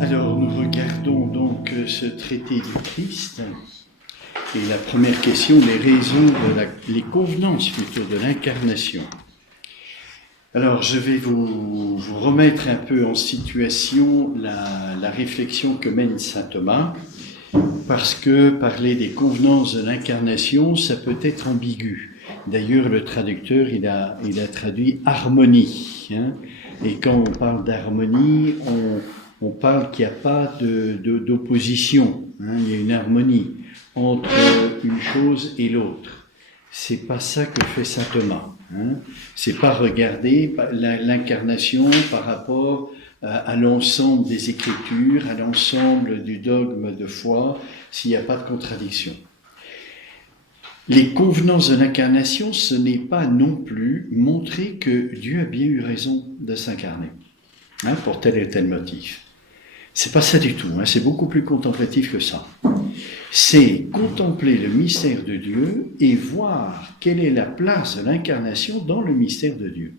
Alors, nous regardons donc ce traité du Christ. Et la première question, les raisons, les convenances plutôt de l'incarnation. Alors, je vais vous remettre un peu en situation la réflexion que mène saint Thomas, parce que parler des convenances de l'incarnation, ça peut être ambigu. D'ailleurs, le traducteur, il a traduit harmonie. Et quand on parle d'harmonie, on parle qu'il n'y a pas d'opposition. Il y a une harmonie entre une chose et l'autre. C'est pas ça que fait saint Thomas. C'est pas regarder l'incarnation par rapport à l'ensemble des Écritures, à l'ensemble du dogme de foi, s'il n'y a pas de contradiction. Les convenances de l'incarnation, ce n'est pas non plus montrer que Dieu a bien eu raison de s'incarner, pour tel et tel motif. C'est pas ça du tout, c'est beaucoup plus contemplatif que ça. C'est contempler le mystère de Dieu et voir quelle est la place de l'incarnation dans le mystère de Dieu.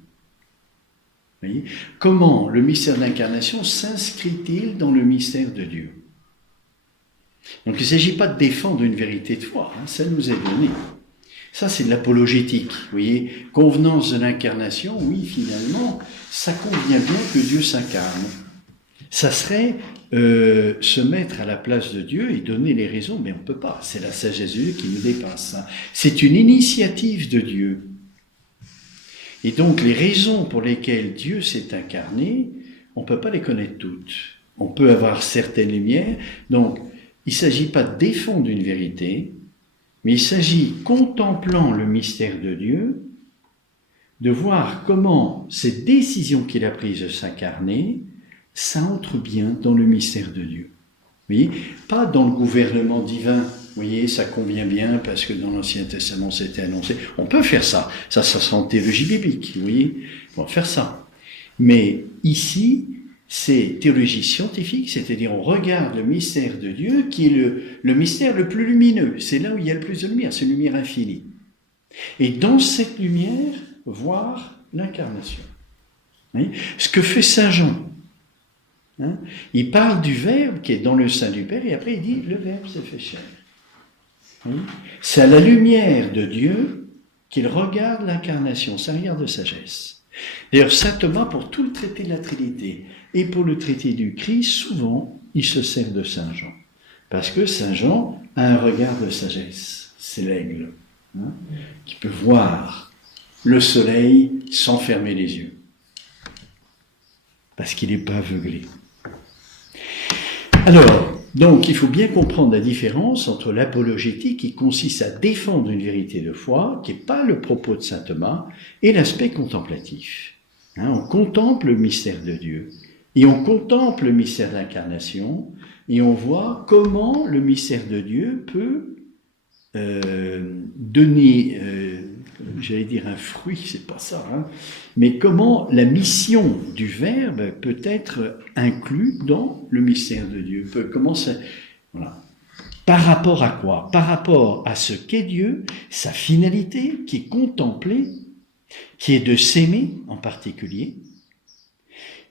Vous voyez ? Comment le mystère de l'incarnation s'inscrit-il dans le mystère de Dieu ? Donc il ne s'agit pas de défendre une vérité de foi, ça nous est donné. Ça c'est de l'apologétique, vous voyez. Convenance de l'incarnation, oui finalement, ça convient bien que Dieu s'incarne. Ça serait se mettre à la place de Dieu et donner les raisons, mais on ne peut pas. C'est la sagesse de Dieu qui nous dépasse. C'est une initiative de Dieu. Et donc les raisons pour lesquelles Dieu s'est incarné, on ne peut pas les connaître toutes. On peut avoir certaines lumières. Donc il ne s'agit pas de défendre une vérité, mais il s'agit, contemplant le mystère de Dieu, de voir comment cette décision qu'il a prise de s'incarner, ça entre bien dans le mystère de Dieu. Vous voyez ? Pas dans le gouvernement divin. Vous voyez, ça convient bien parce que dans l'Ancien Testament c'était annoncé. On peut faire ça. Ça sera en théologie biblique. Vous voyez ? On va faire ça. Mais ici, c'est théologie scientifique, c'est-à-dire on regarde le mystère de Dieu qui est le mystère le plus lumineux. C'est là où il y a le plus de lumière, c'est une lumière infinie. Et dans cette lumière, voir l'incarnation. Vous voyez ? Ce que fait saint Jean. Il parle du Verbe qui est dans le sein du Père et après il dit le Verbe s'est fait chair. C'est à la lumière de Dieu qu'il regarde l'incarnation, c'est un regard de sagesse. D'ailleurs, saint Thomas, pour tout le traité de la Trinité et pour le traité du Christ, souvent, il se sert de saint Jean. Parce que saint Jean a un regard de sagesse. C'est l'aigle, qui peut voir le soleil sans fermer les yeux. Parce qu'il n'est pas aveuglé. Alors, donc, il faut bien comprendre la différence entre l'apologétique qui consiste à défendre une vérité de foi, qui n'est pas le propos de saint Thomas, et l'aspect contemplatif. On contemple le mystère de Dieu, et on contemple le mystère de l'incarnation, et on voit comment le mystère de Dieu peut donner, j'allais dire un fruit, c'est pas ça, mais comment la mission du Verbe peut être inclue dans le mystère de Dieu. Comment ça, voilà. Par rapport à quoi ? Par rapport à ce qu'est Dieu, sa finalité qui est contemplée, qui est de s'aimer en particulier,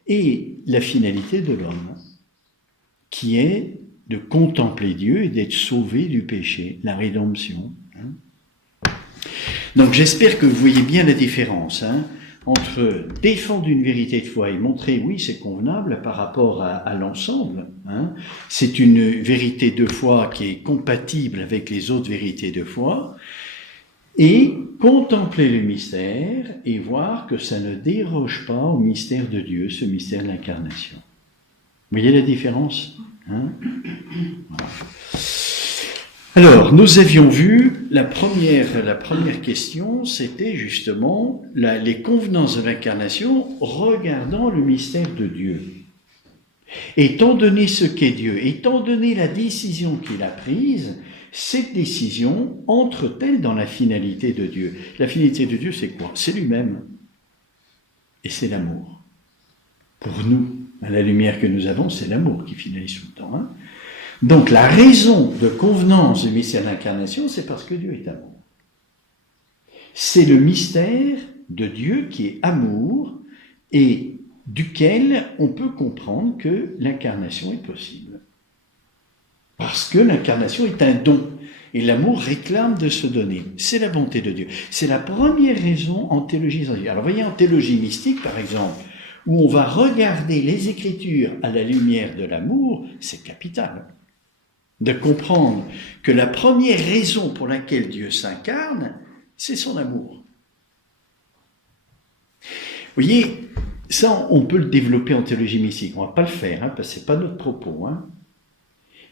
et la finalité de l'homme, qui est de contempler Dieu et d'être sauvé du péché, la rédemption. Donc j'espère que vous voyez bien la différence entre défendre une vérité de foi et montrer, oui, c'est convenable par rapport à l'ensemble. C'est une vérité de foi qui est compatible avec les autres vérités de foi, et contempler le mystère et voir que ça ne déroge pas au mystère de Dieu, ce mystère de l'incarnation. Vous voyez la différence ? Voilà. Alors, nous avions vu, la première question, c'était justement les convenances de l'incarnation regardant le mystère de Dieu. Étant donné ce qu'est Dieu, étant donné la décision qu'il a prise, cette décision entre-t-elle dans la finalité de Dieu ? La finalité de Dieu, c'est quoi ? C'est lui-même. Et c'est l'amour. Pour nous, à la lumière que nous avons, c'est l'amour qui finalise tout le temps. Donc la raison de convenance du mystère de l'incarnation, c'est parce que Dieu est amour. C'est le mystère de Dieu qui est amour, et duquel on peut comprendre que l'incarnation est possible. Parce que l'incarnation est un don. Et l'amour réclame de se donner. C'est la bonté de Dieu. C'est la première raison en théologie. Alors, vous voyez, en théologie mystique, par exemple, où on va regarder les Écritures à la lumière de l'amour, c'est capital. De comprendre que la première raison pour laquelle Dieu s'incarne, c'est son amour. Vous voyez, ça, on peut le développer en théologie mystique. On ne va pas le faire, parce que ce n'est pas notre propos.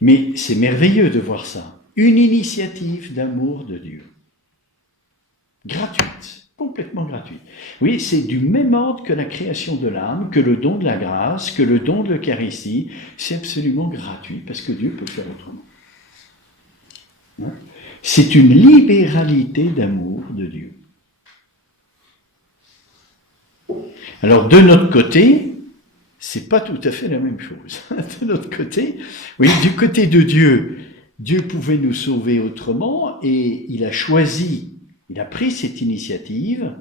Mais c'est merveilleux de voir ça. Une initiative d'amour de Dieu. Gratuite, complètement gratuite. Oui, c'est du même ordre que la création de l'âme, que le don de la grâce, que le don de l'Eucharistie. C'est absolument gratuit parce que Dieu peut faire autrement. C'est une libéralité d'amour de Dieu. Alors, de notre côté, c'est pas tout à fait la même chose. De notre côté, oui, du côté de Dieu, Dieu pouvait nous sauver autrement et il a choisi, il a pris cette initiative.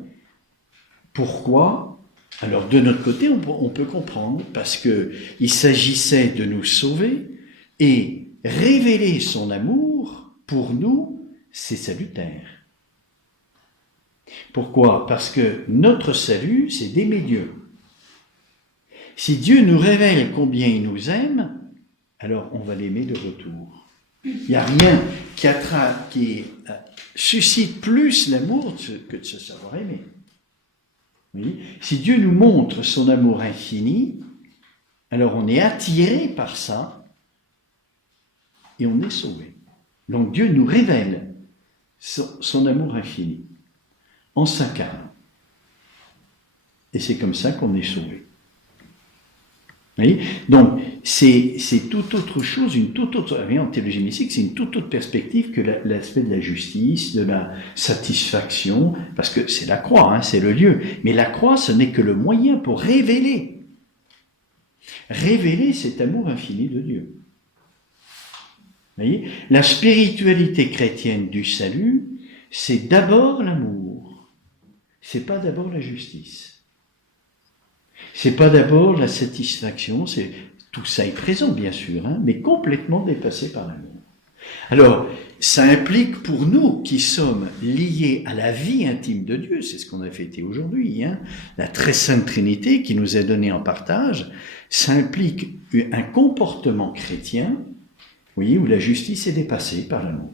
Pourquoi ? Alors de notre côté, on peut comprendre parce qu'il s'agissait de nous sauver et révéler son amour, pour nous, c'est salutaire. Pourquoi ? Parce que notre salut, c'est d'aimer Dieu. Si Dieu nous révèle combien il nous aime, alors on va l'aimer de retour. Il n'y a rien qui suscite plus l'amour que de se savoir aimer. Oui. Si Dieu nous montre son amour infini, alors on est attiré par ça et on est sauvé. Donc Dieu nous révèle son amour infini en s'incarnant. Et c'est comme ça qu'on est sauvé. Oui. Donc, c'est tout autre chose, en théologie mystique, c'est une toute autre perspective que l'aspect de la justice, de la satisfaction, parce que c'est la croix, c'est le lieu. Mais la croix, ce n'est que le moyen pour révéler cet amour infini de Dieu. Vous voyez ? La spiritualité chrétienne du salut, c'est d'abord l'amour, c'est pas d'abord la justice. C'est pas d'abord la satisfaction, tout ça est présent bien sûr, mais complètement dépassé par l'amour. Alors, ça implique pour nous qui sommes liés à la vie intime de Dieu, c'est ce qu'on a fêté aujourd'hui, la très sainte Trinité qui nous est donnée en partage, ça implique un comportement chrétien, vous voyez, où la justice est dépassée par l'amour.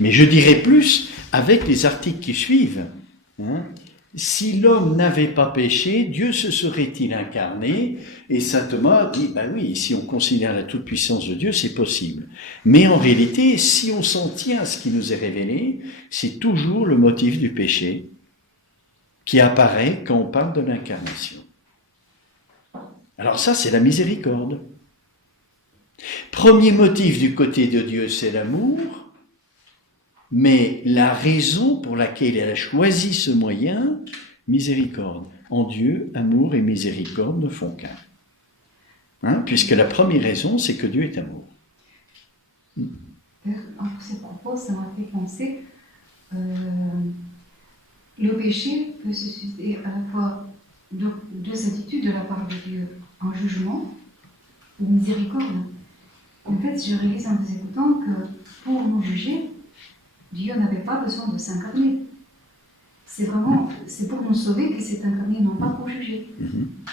Mais je dirais plus avec les articles qui suivent. Si l'homme n'avait pas péché, Dieu se serait-il incarné? Et saint Thomas dit, oui, si on considère la toute-puissance de Dieu, c'est possible. Mais en réalité, si on s'en tient à ce qui nous est révélé, c'est toujours le motif du péché qui apparaît quand on parle de l'incarnation. Alors ça, c'est la miséricorde. Premier motif du côté de Dieu, c'est l'amour. Mais la raison pour laquelle elle a choisi ce moyen, miséricorde. En Dieu, amour et miséricorde ne font qu'un. Puisque la première raison, c'est que Dieu est amour. En ces propos, ça m'a fait penser, le péché peut susciter à la fois deux attitudes de la part de Dieu, en jugement ou miséricorde. En fait, je réalise en vous écoutant que pour nous juger, Dieu n'avait pas besoin de s'incarner. C'est pour nous sauver qu'il s'est incarné, non pas pour juger.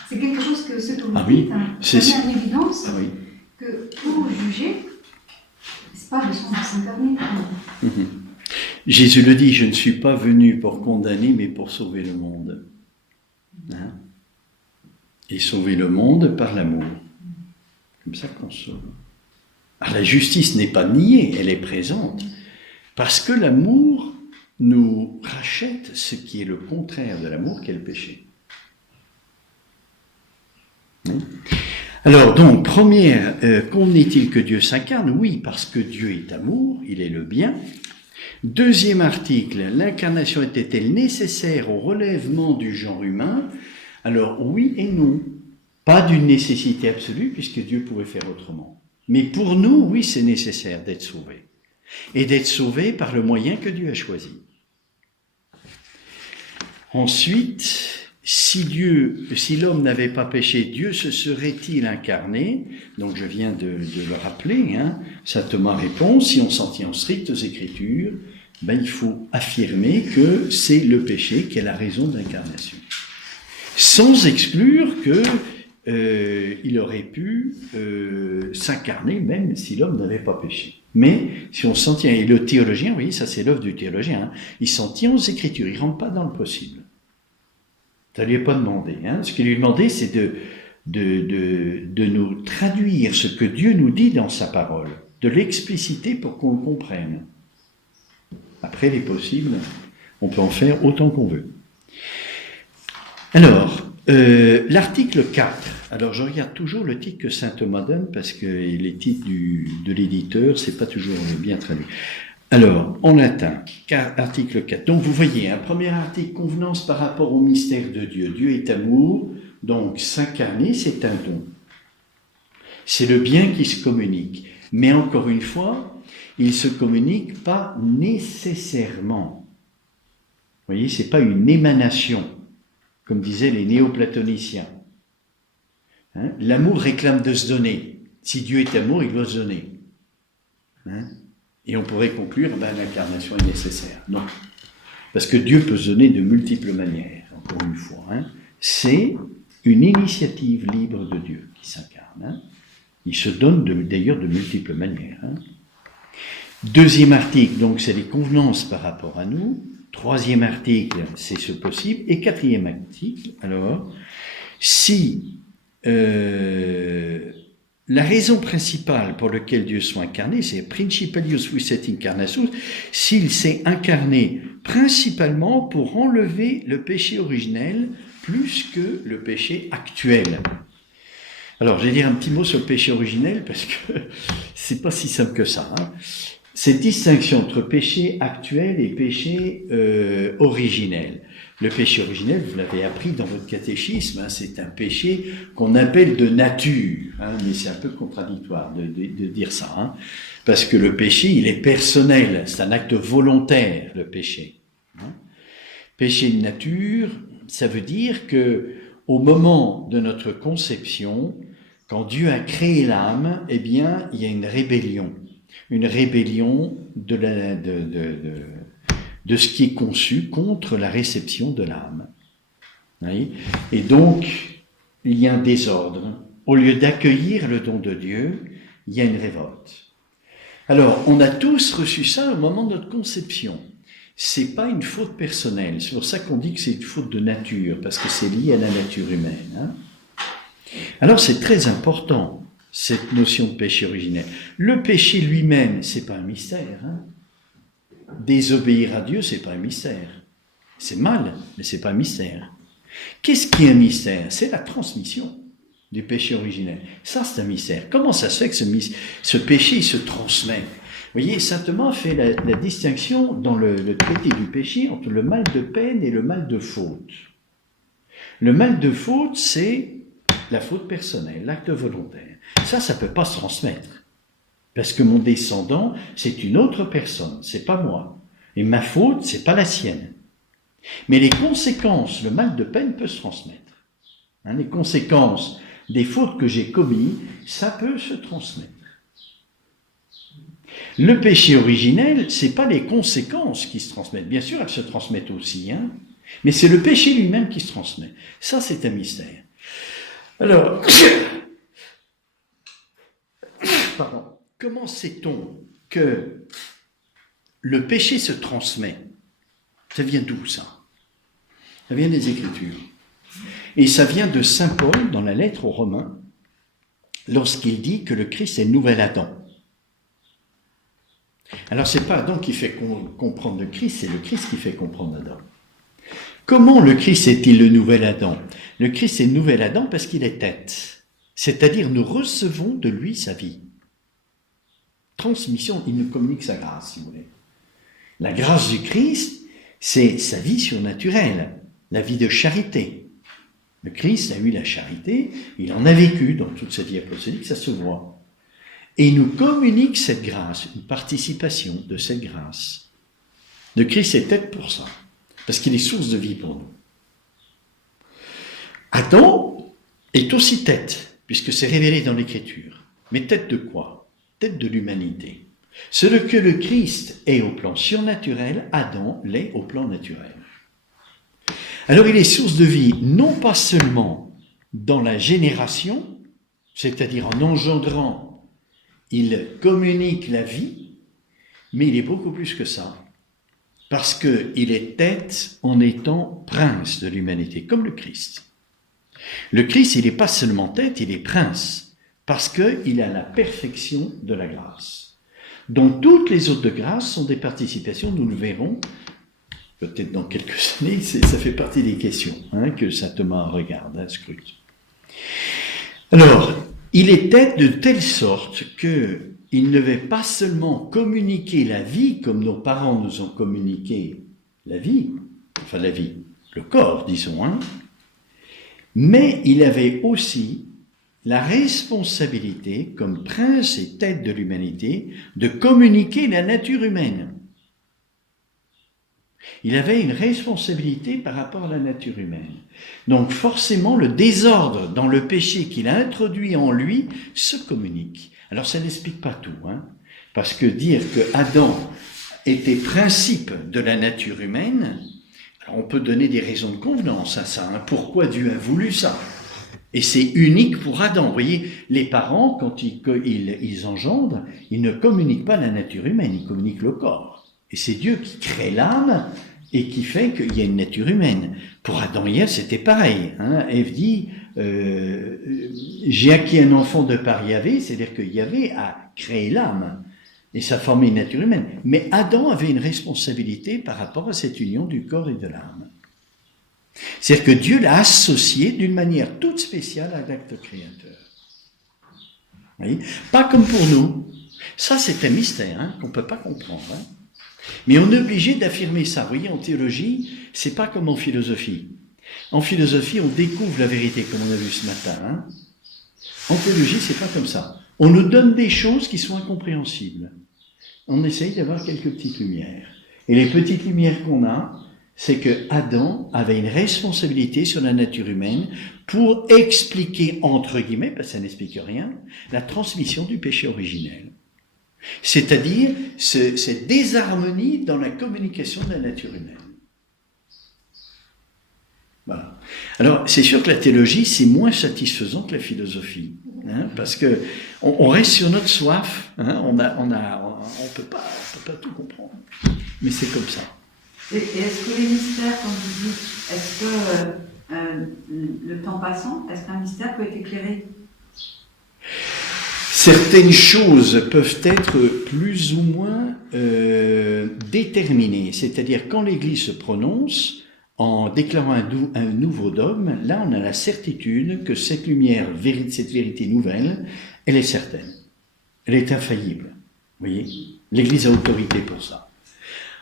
C'est quelque chose que ce que vous dites, c'est une évidence que pour juger, c'est pas besoin de s'incarner. Jésus le dit, je ne suis pas venu pour condamner, mais pour sauver le monde. Et sauver le monde par l'amour. Comme ça qu'on sauve. Alors la justice n'est pas niée, elle est présente. Parce que l'amour nous rachète ce qui est le contraire de l'amour, qui est le péché. Alors donc, première, convenait-il que Dieu s'incarne? Oui, parce que Dieu est amour, il est le bien. Deuxième article, l'incarnation était-elle nécessaire au relèvement du genre humain? Alors oui et non. Pas d'une nécessité absolue, puisque Dieu pouvait faire autrement. Mais pour nous, oui, c'est nécessaire d'être sauvés. Et d'être sauvés par le moyen que Dieu a choisi. Ensuite, si l'homme n'avait pas péché, Dieu se serait-il incarné? Donc je viens de le rappeler, hein. Saint Thomas répond, si on s'en tient aux strictes Écritures, il faut affirmer que c'est le péché qui est la raison de l'incarnation. Sans exclure qu'il aurait pu s'incarner même si l'homme n'avait pas péché. Mais si on s'en tient, et le théologien, vous voyez, ça c'est l'œuvre du théologien, hein, il s'en tient aux Écritures, il ne rentre pas dans le possible. Ça ne lui est pas demandé. Hein. Ce qu'il lui est demandé, c'est de nous traduire ce que Dieu nous dit dans sa parole, de l'expliciter pour qu'on le comprenne. Après, les possibles, on peut en faire autant qu'on veut. Alors, l'article 4. Alors, je regarde toujours le titre que saint Thomas donne, parce que les titres de l'éditeur, c'est pas toujours bien traduit. Alors, en latin, article 4. Donc, vous voyez, un premier article, convenance par rapport au mystère de Dieu. Dieu est amour, donc s'incarner, c'est un don. C'est le bien qui se communique. Mais encore une fois, il ne se communique pas nécessairement. Vous voyez, ce n'est pas une émanation, comme disaient les néoplatoniciens. Hein? L'amour réclame de se donner. Si Dieu est amour, il doit se donner. Hein? Et on pourrait conclure, l'incarnation est nécessaire. Non. Parce que Dieu peut se donner de multiples manières, encore une fois. Hein. C'est une initiative libre de Dieu qui s'incarne. Hein. Il se donne d'ailleurs de multiples manières. Hein. Deuxième article, donc c'est les convenances par rapport à nous. Troisième article, c'est ce possible. Et quatrième article, alors, si la raison principale pour laquelle Dieu soit incarné, c'est principalius fuit incarnatus, s'il s'est incarné principalement pour enlever le péché originel plus que le péché actuel. Alors, je vais dire un petit mot sur le péché originel parce que c'est pas si simple que ça. Hein. Cette distinction entre péché actuel et péché originel. Le péché originel, vous l'avez appris dans votre catéchisme, hein, c'est un péché qu'on appelle de nature, hein, mais c'est un peu contradictoire de dire ça, hein, parce que le péché, il est personnel, c'est un acte volontaire, le péché. Hein. Péché de nature, ça veut dire que au moment de notre conception, quand Dieu a créé l'âme, eh bien, il y a une rébellion de ce qui est conçu contre la réception de l'âme. Oui. Et donc, il y a un désordre. Au lieu d'accueillir le don de Dieu, il y a une révolte. Alors, on a tous reçu ça au moment de notre conception. C'est pas une faute personnelle. C'est pour ça qu'on dit que c'est une faute de nature, parce que c'est lié à la nature humaine. Hein. Alors, c'est très important, cette notion de péché originel. Le péché lui-même, c'est pas un mystère. Hein. Désobéir à Dieu, c'est pas un mystère. C'est mal, mais c'est pas un mystère. Qu'est-ce qui est un mystère? C'est la transmission du péché originel. Ça, c'est un mystère. Comment ça se fait que ce péché il se transmet? Vous voyez, saint Thomas fait la distinction dans le traité du péché entre le mal de peine et le mal de faute. Le mal de faute, c'est la faute personnelle, l'acte volontaire. Ça peut pas se transmettre. Parce que mon descendant, c'est une autre personne, c'est pas moi. Et ma faute, c'est pas la sienne. Mais les conséquences, le mal de peine peut se transmettre. Hein, les conséquences des fautes que j'ai commises, ça peut se transmettre. Le péché originel, c'est pas les conséquences qui se transmettent. Bien sûr, elles se transmettent aussi, hein, mais c'est le péché lui-même qui se transmet. Ça, c'est un mystère. Alors, pardon. Comment sait-on que le péché se transmet? Ça vient d'où, ça? Ça vient des Écritures. Et ça vient de saint Paul, dans la lettre aux Romains, lorsqu'il dit que le Christ est le nouvel Adam. Alors, c'est pas Adam qui fait comprendre le Christ, c'est le Christ qui fait comprendre Adam. Comment le Christ est-il le nouvel Adam? Le Christ est le nouvel Adam parce qu'il est tête. C'est-à-dire, nous recevons de lui sa vie. Transmission, il nous communique sa grâce, si vous voulez. La grâce du Christ, c'est sa vie surnaturelle, la vie de charité. Le Christ a eu la charité, il en a vécu dans toute sa vie apostolique, ça se voit. Et il nous communique cette grâce, une participation de cette grâce. Le Christ est tête pour ça, parce qu'il est source de vie pour nous. Adam est aussi tête, puisque c'est révélé dans l'Écriture. Mais tête de quoi? Tête de l'humanité. Ce que le Christ est au plan surnaturel, Adam l'est au plan naturel. Alors il est source de vie, non pas seulement dans la génération, c'est-à-dire en engendrant, il communique la vie, mais il est beaucoup plus que ça, parce qu'il est tête en étant prince de l'humanité, comme le Christ. Le Christ, il n'est pas seulement tête, il est prince, parce qu'il a la perfection de la grâce. Donc toutes les autres de grâce sont des participations, nous le verrons, peut-être dans quelques années, ça fait partie des questions que saint Thomas regarde, scrute. Alors, il est tête de telle sorte qu'il ne va pas seulement communiquer la vie, comme nos parents nous ont communiqué la vie, le corps, disons, mais il avait aussi la responsabilité, comme prince et tête de l'humanité, de communiquer la nature humaine. Il avait une responsabilité par rapport à la nature humaine. Donc forcément, le désordre dans le péché qu'il a introduit en lui se communique. Alors ça n'explique pas tout, parce que dire que Adam était principe de la nature humaine, alors on peut donner des raisons de convenance à ça. Pourquoi Dieu a voulu ça? Et c'est unique pour Adam. Vous voyez, les parents, quand ils engendrent, ils ne communiquent pas la nature humaine, ils communiquent le corps. Et c'est Dieu qui crée l'âme et qui fait qu'il y a une nature humaine. Pour Adam et Ève, c'était pareil. Ève dit, j'ai acquis un enfant de par Yahvé, c'est-à-dire que Yahvé a créé l'âme. Et ça formait une nature humaine. Mais Adam avait une responsabilité par rapport à cette union du corps et de l'âme. C'est-à-dire que Dieu l'a associé d'une manière toute spéciale à l'acte créateur. Vous voyez ? Pas comme pour nous. Ça, c'est un mystère qu'on ne peut pas comprendre. Mais on est obligé d'affirmer ça. Vous voyez, en théologie, c'est pas comme en philosophie. En philosophie, on découvre la vérité, comme on a vu ce matin. En théologie, c'est pas comme ça. On nous donne des choses qui sont incompréhensibles. On essaye d'avoir quelques petites lumières. Et les petites lumières qu'on a, c'est que Adam avait une responsabilité sur la nature humaine pour expliquer, entre guillemets, parce que ça n'explique rien, la transmission du péché originel. C'est-à-dire cette désharmonie dans la communication de la nature humaine. Voilà. Alors, c'est sûr que la théologie, c'est moins satisfaisant que la philosophie, parce que on reste sur notre soif, on peut pas tout comprendre, mais c'est comme ça. Et est-ce que les mystères, comme vous dites, est-ce que le temps passant, est-ce qu'un mystère peut être éclairé? Certaines choses peuvent être plus ou moins déterminées, c'est-à-dire quand l'Église se prononce en déclarant un nouveau dogme, là on a la certitude que cette lumière, cette vérité nouvelle, elle est certaine, elle est infaillible. Vous voyez, l'Église a autorité pour ça.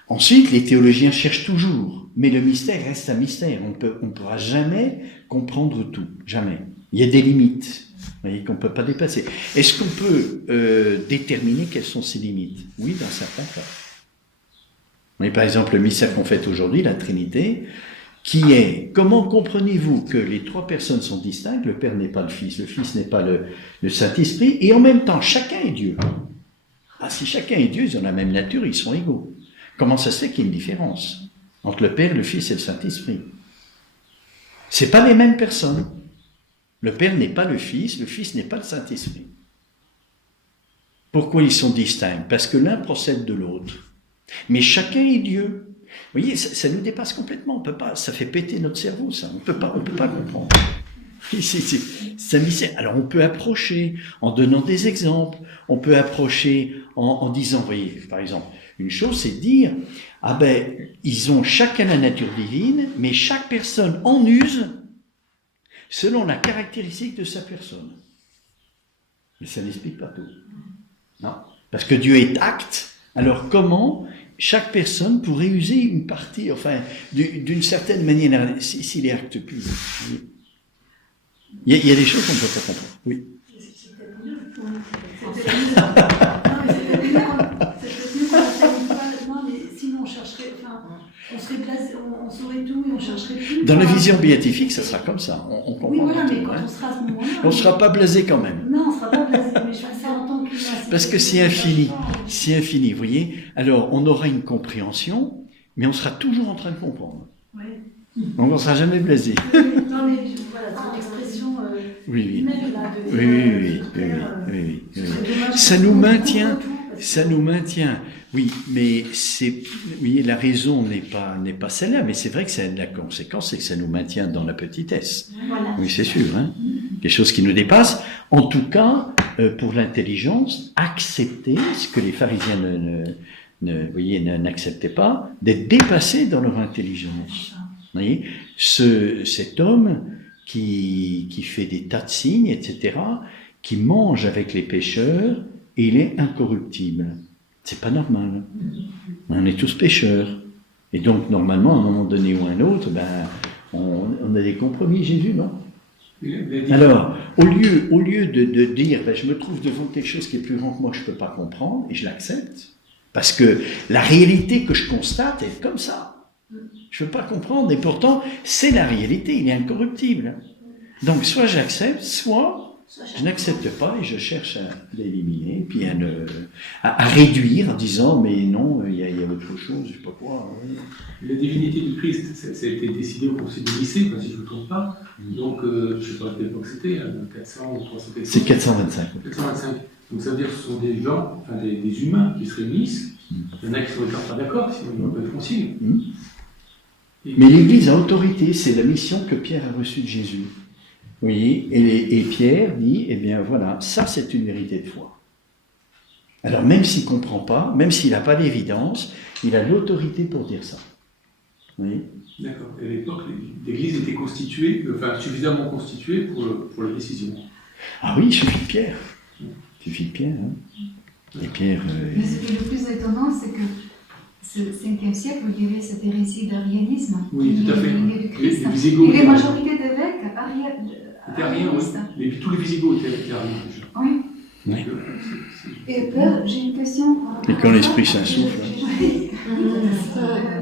Ensuite, les théologiens cherchent toujours, mais le mystère reste un mystère. On ne pourra jamais comprendre tout, jamais. Il y a des limites, vous voyez, qu'on ne peut pas dépasser. Est-ce qu'on peut déterminer quelles sont ces limites? Oui, dans certains cas. Mais par exemple, le mystère qu'on fête aujourd'hui, la Trinité, qui est, comment comprenez-vous que les trois personnes sont distinctes? Le Père n'est pas le Fils n'est pas le Saint-Esprit, et en même temps, chacun est Dieu. Ah, si chacun est Dieu, ils ont la même nature, ils sont égaux. Comment ça se fait qu'il y a une différence entre le Père, le Fils et le Saint-Esprit? C'est pas les mêmes personnes. Le Père n'est pas le Fils n'est pas le Saint-Esprit. Pourquoi ils sont distincts? Parce que l'un procède de l'autre. Mais chacun est Dieu. Vous voyez, ça nous dépasse complètement. On peut pas, ça fait péter notre cerveau, ça. On peut pas comprendre. C'est un mystère. Alors on peut approcher en donnant des exemples. On peut approcher en disant, vous voyez, par exemple, une chose, c'est de dire, ils ont chacun la nature divine, mais chaque personne en use selon la caractéristique de sa personne. Mais ça n'explique pas tout. Non. Parce que Dieu est acte, alors comment chaque personne pourrait user une partie, d'une certaine manière, s'il est acte pur. Il y a des choses qu'on ne peut pas comprendre. Oui. C'est peut-être mieux qu'on enseigne pas. Non, mais sinon on chercherait, on serait blasé, on saurait tout et on chercherait plus. Dans la vision béatifique, ça sera comme ça. On comprend. Oui, voilà, mais tout, quand hein. on sera à ce moment-là. On ne sera pas blasé quand même. Non, on ne sera pas blasé, mais je fais ça en tant qu'humain. Parce que c'est infini. C'est infini, vous voyez. Alors, on aura une compréhension, mais on sera toujours en train de comprendre. Ouais. Donc, on ne sera jamais blasé. Non, mais voilà, c'est une expression Oui, oui. humaine, là, de Oui, oui, oui, oui, oui, oui, oui. Ça nous maintient. Ça nous maintient. Oui, mais oui, la raison n'est pas celle-là, mais c'est vrai que la conséquence, c'est que ça nous maintient dans la petitesse. Voilà. Oui, c'est sûr, hein. Quelque chose qui nous dépasse. En tout cas, pour l'intelligence, accepter ce que les pharisiens n'acceptaient pas, d'être dépassés dans leur intelligence. Vous voyez, cet homme qui fait des tas de signes, etc., qui mange avec les pécheurs, et il est incorruptible. C'est pas normal. On est tous pécheurs. Et donc, normalement, à un moment donné ou à un autre, on a des compromis, Jésus, non? Alors, au lieu de dire, je me trouve devant quelque chose qui est plus grand que moi, je ne peux pas comprendre, et je l'accepte, parce que la réalité que je constate est comme ça. Je ne peux pas comprendre, et pourtant, c'est la réalité, il est incorruptible. Donc, soit j'accepte, soit je n'accepte pas et je cherche à l'éliminer, puis à réduire en disant, mais non, il y a autre chose, je ne sais pas quoi. Oui. La divinité du Christ, ça a été décidé au Concile de Nicée, si je ne me trompe pas. Donc, je ne sais pas à quelle époque c'était, 400 ou 300. C'est 425. 425. Donc, ça veut dire que ce sont des gens, enfin des humains qui se réunissent. Il y en a qui sont pas d'accord, sinon ils n'ont pas de concile. Mais l'Église a autorité, c'est la mission que Pierre a reçue de Jésus. Oui, et Pierre dit, eh bien voilà, ça c'est une vérité de foi. Alors même s'il ne comprend pas, même s'il n'a pas d'évidence, il a l'autorité pour dire ça. Oui. D'accord. Et à l'époque, l'Église était constituée, enfin suffisamment constituée pour la décision. Ah oui, il suffit de Pierre. Il suffit de Pierre. Hein. Et Pierre... Mais ce qui est le plus étonnant, c'est que ce 5e siècle, il y avait cette hérésie d'arianisme. Oui, tout à fait. Du Christ. Les Visigoths. Et les majorités d'évêques étaient ariens, oui. Tous les Visigoths étaient ariens déjà. Oui. Oui. Et Père, j'ai une question. Et quand l'Esprit Saint souffle.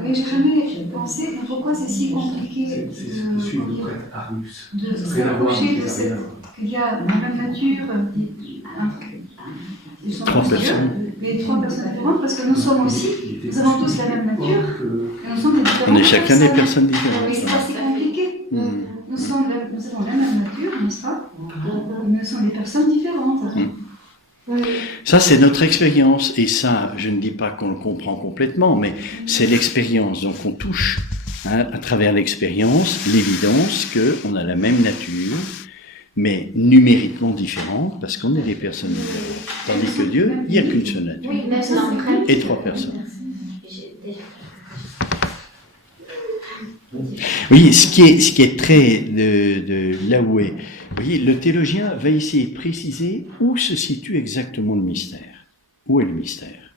Mais j'ai jamais pensé pourquoi c'est si compliqué C'est celui de prêtre Arius. de s'approcher de cette. Il y a la même nature. Trois personnes. Mais 3 personnes différentes, parce que nous sommes aussi, nous avons tous la même nature, et nous sommes des différentes On est chacun des personnes. personnes Mais différentes. c'est pas si compliqué. Nous avons la même nature, n'est-ce pas? Mais nous sommes des personnes différentes. Ça, c'est notre expérience. Et ça, je ne dis pas qu'on le comprend complètement, mais c'est l'expérience. Donc, on touche, à travers l'expérience, l'évidence qu'on a la même nature, mais numériquement différente, parce qu'on est des personnes différentes. Tandis que Dieu, il n'y a qu'une seule nature. Oui, même en Et 3 personnes. Oui, ce qui est très de là où est. Vous voyez, le théologien va essayer de préciser où se situe exactement le mystère. Où est le mystère?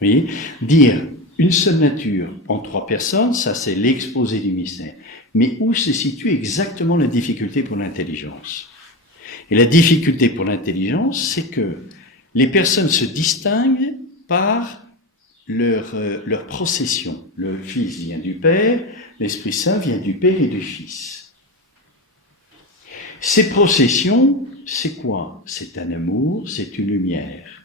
Vous voyez, dire une seule nature en 3 personnes, ça c'est l'exposé du mystère. Mais où se situe exactement la difficulté pour l'intelligence? Et la difficulté pour l'intelligence, c'est que les personnes se distinguent par leur procession. Le Fils vient du Père, l'Esprit Saint vient du Père et du Fils. Ces processions, c'est quoi? C'est un amour, c'est une lumière.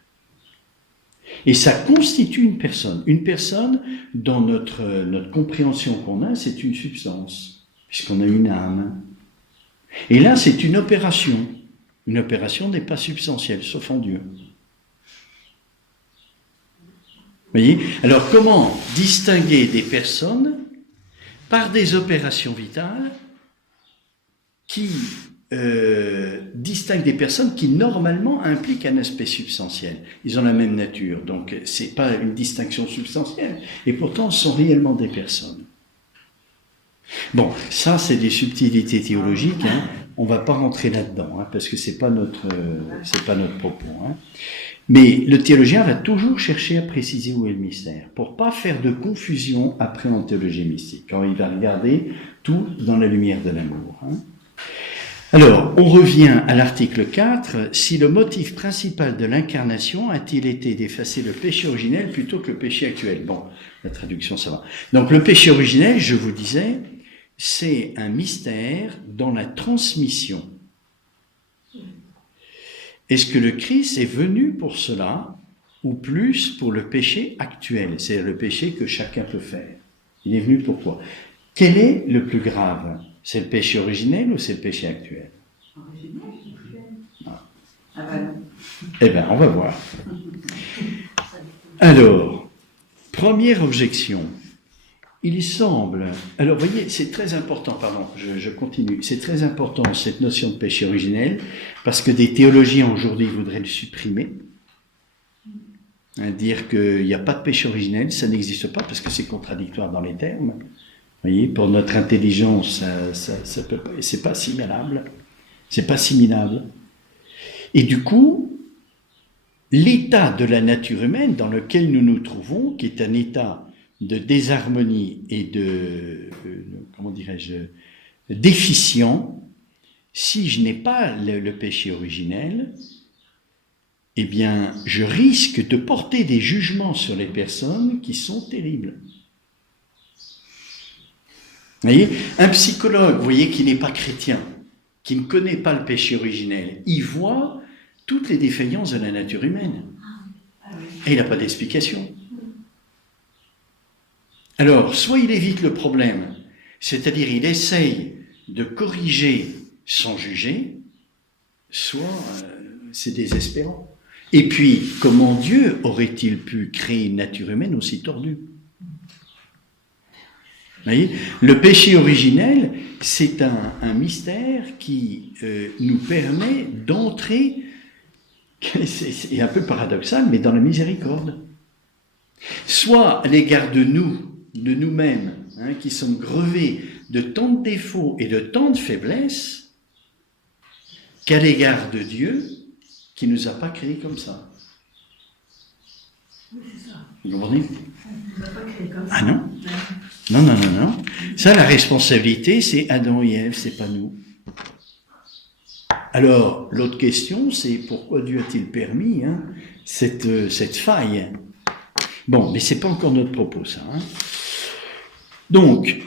Et ça constitue une personne. Une personne, dans notre compréhension qu'on a, c'est une substance, puisqu'on a une âme. Et là, c'est une opération. Une opération n'est pas substantielle, sauf en Dieu. Vous voyez? Alors, comment distinguer des personnes par des opérations vitales qui distinguent des personnes qui, normalement, impliquent un aspect substantiel. Ils ont la même nature, donc ce n'est pas une distinction substantielle. Et pourtant, ce sont réellement des personnes. Bon, ça, c'est des subtilités théologiques. Hein. On ne va pas rentrer là-dedans, hein, parce que c'est pas notre propos. Hein. Mais le théologien va toujours chercher à préciser où est le mystère, pour pas faire de confusion après en théologie mystique, quand il va regarder tout dans la lumière de l'amour. Hein. Alors, on revient à l'article 4. Si le motif principal de l'incarnation a-t-il été d'effacer le péché originel plutôt que le péché actuel? Bon, la traduction, ça va. Donc, le péché originel, je vous disais, c'est un mystère dans la transmission. Est-ce que le Christ est venu pour cela, ou plus pour le péché actuel, c'est-à-dire le péché que chacun peut faire? Il est venu pourquoi? Quel est le plus grave? C'est le péché originel ou c'est le péché actuel? Ah ben non. Eh bien, on va voir. Alors, première objection. Il semble... Alors, vous voyez, c'est très important, pardon, je continue. C'est très important, cette notion de péché originel, parce que des théologiens aujourd'hui voudraient le supprimer. Dire qu'il n'y a pas de péché originel, ça n'existe pas, parce que c'est contradictoire dans les termes. Vous voyez, pour notre intelligence, ça peut pas, c'est pas assimilable. C'est pas assimilable. Et du coup, l'état de la nature humaine dans lequel nous nous trouvons, qui est un état de désharmonie et de, comment dirais-je, déficient, si je n'ai pas le péché originel, eh bien, je risque de porter des jugements sur les personnes qui sont terribles. Vous voyez, un psychologue, vous voyez, qui n'est pas chrétien, qui ne connaît pas le péché originel, il voit toutes les défaillances de la nature humaine. Et il n'a pas d'explication. Alors, soit il évite le problème, c'est-à-dire il essaye de corriger sans juger, soit c'est désespérant. Et puis, comment Dieu aurait-il pu créer une nature humaine aussi tordue? Vous voyez, le péché originel, c'est un mystère qui nous permet d'entrer, c'est un peu paradoxal, mais dans la miséricorde. Soit à l'égard de nous-mêmes, qui sommes grevés de tant de défauts et de tant de faiblesses, qu'à l'égard de Dieu, qui ne nous a pas créés comme ça. Oui, c'est ça. Vous comprenez? On ne nous a pas créé comme ça. Ah non? Non. Ça, la responsabilité, c'est Adam et Ève, c'est pas nous. Alors, l'autre question, c'est pourquoi Dieu a-t-il permis cette faille? Bon, mais c'est pas encore notre propos, ça. Donc,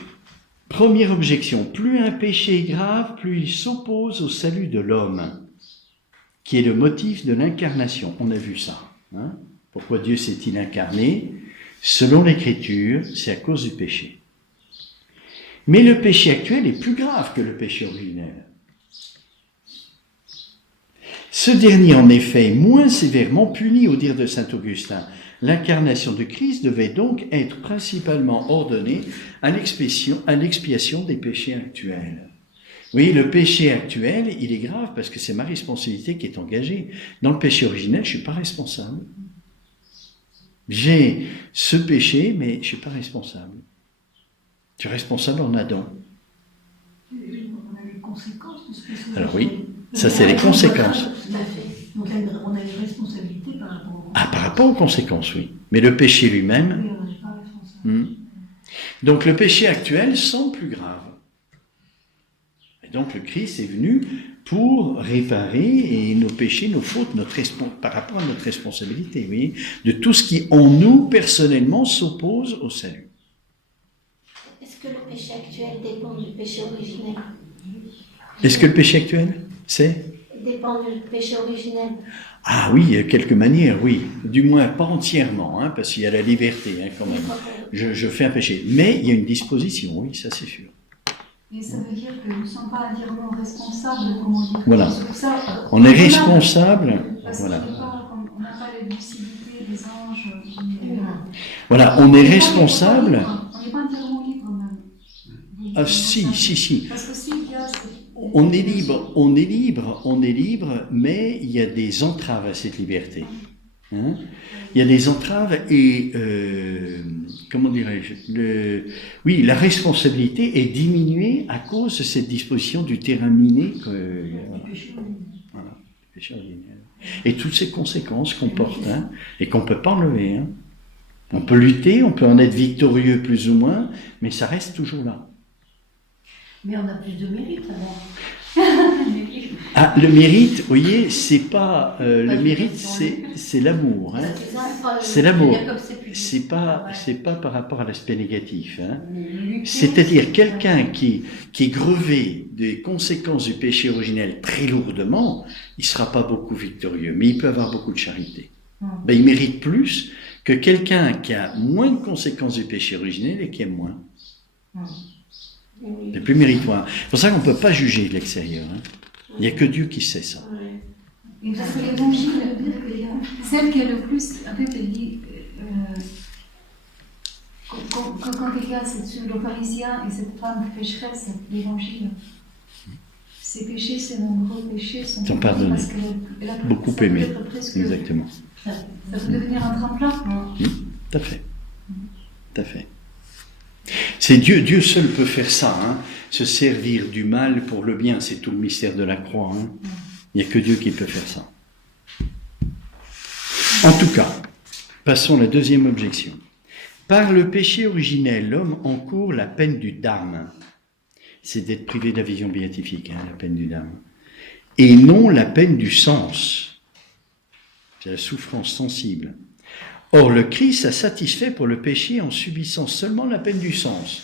première objection, plus un péché est grave, plus il s'oppose au salut de l'homme, qui est le motif de l'incarnation. On a vu ça. Pourquoi Dieu s'est-il incarné? Selon l'Écriture, c'est à cause du péché. Mais le péché actuel est plus grave que le péché originel. Ce dernier, en effet, est moins sévèrement puni, au dire de saint Augustin. L'incarnation de Christ devait donc être principalement ordonnée à l'expiation des péchés actuels. Oui, le péché actuel, il est grave parce que c'est ma responsabilité qui est engagée. Dans le péché originel, je ne suis pas responsable. J'ai ce péché, mais je ne suis pas responsable. Je suis responsable en Adam. On a les conséquences de ce péché. Alors oui, ça c'est les conséquences. Tout à fait. Donc on a une responsabilité par rapport aux conséquences. Ah, par rapport aux conséquences, oui. Mais le péché lui-même... Oui, on n'est pas responsable. Donc le péché actuel semble plus grave. Et donc le Christ est venu pour réparer nos péchés, nos fautes, par rapport à notre responsabilité, vous voyez, de tout ce qui en nous, personnellement, s'oppose au salut. Est-ce que le péché actuel dépend du péché originel? Est-ce que le péché actuel, dépend du péché originel? Ah oui, il y a quelques manières, oui. Du moins, pas entièrement, parce qu'il y a la liberté, quand même. Je fais un péché. Mais il y a une disposition, oui, ça c'est sûr. Et ça veut dire que nous ne sommes pas entièrement responsables, comment dire. Voilà. C'est pour ça, On est responsable. Parce Voilà. qu'on n'a pas la lucidité des anges. Voilà, on est responsable. On n'est pas entièrement libre, même. Ah si. Parce que s'il y a... On est libre, mais il y a des entraves à cette liberté. Il y a des entraves et, comment dirais-je, oui, la responsabilité est diminuée à cause de cette disposition du terrain miné. Voilà, du péché originel. Et toutes ces conséquences qu'on porte, et qu'on ne peut pas enlever. On peut lutter, on peut en être victorieux plus ou moins, mais ça reste toujours là. Mais on a plus de mérite alors. Ah, le mérite, vous voyez, c'est pas le mérite, c'est l'amour. Hein. C'est l'amour. C'est pas par rapport à l'aspect négatif. Hein. C'est-à-dire quelqu'un qui est grevé des conséquences du péché originel très lourdement, il sera pas beaucoup victorieux, mais il peut avoir beaucoup de charité. Ben, il mérite plus que quelqu'un qui a moins de conséquences du péché originel et qui aime moins. C'est plus méritoire. C'est pour ça qu'on ne peut pas juger de l'extérieur. Hein. Il n'y a que Dieu qui sait ça. Et parce que l'évangile, celle qui a le plus, en fait, elle dit, quand il y a le pharisien et cette femme pécheresse, l'évangile, ses péchés, ses nombreux péchés sont pardonnés. Parce qu'elle a Beaucoup aimé. Exactement. Ça peut devenir un tremplin. Tout à fait. Tout à fait. C'est Dieu seul peut faire ça, hein, se servir du mal pour le bien, c'est tout le mystère de la croix. Hein. Il n'y a que Dieu qui peut faire ça. En tout cas, passons à la deuxième objection. Par le péché originel, l'homme encourt la peine du damne. C'est d'être privé de la vision béatifique, hein, la peine du damne. Et non la peine du sens. C'est la souffrance sensible. Or, le Christ a satisfait pour le péché en subissant seulement la peine du sens.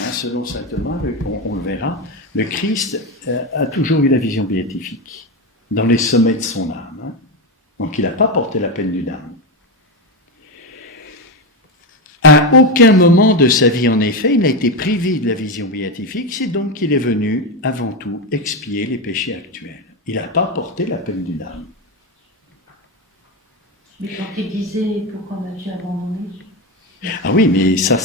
Hein, selon saint Thomas, on le verra, le Christ a toujours eu la vision béatifique, dans les sommets de son âme. Hein. Donc, il n'a pas porté la peine du damne. À aucun moment de sa vie, en effet, il n'a été privé de la vision béatifique, c'est donc qu'il est venu, avant tout, expier les péchés actuels. Il n'a pas porté la peine du damne. Mais quand il disait « Pourquoi m'as-tu abandonné ?» Ah oui, mais ça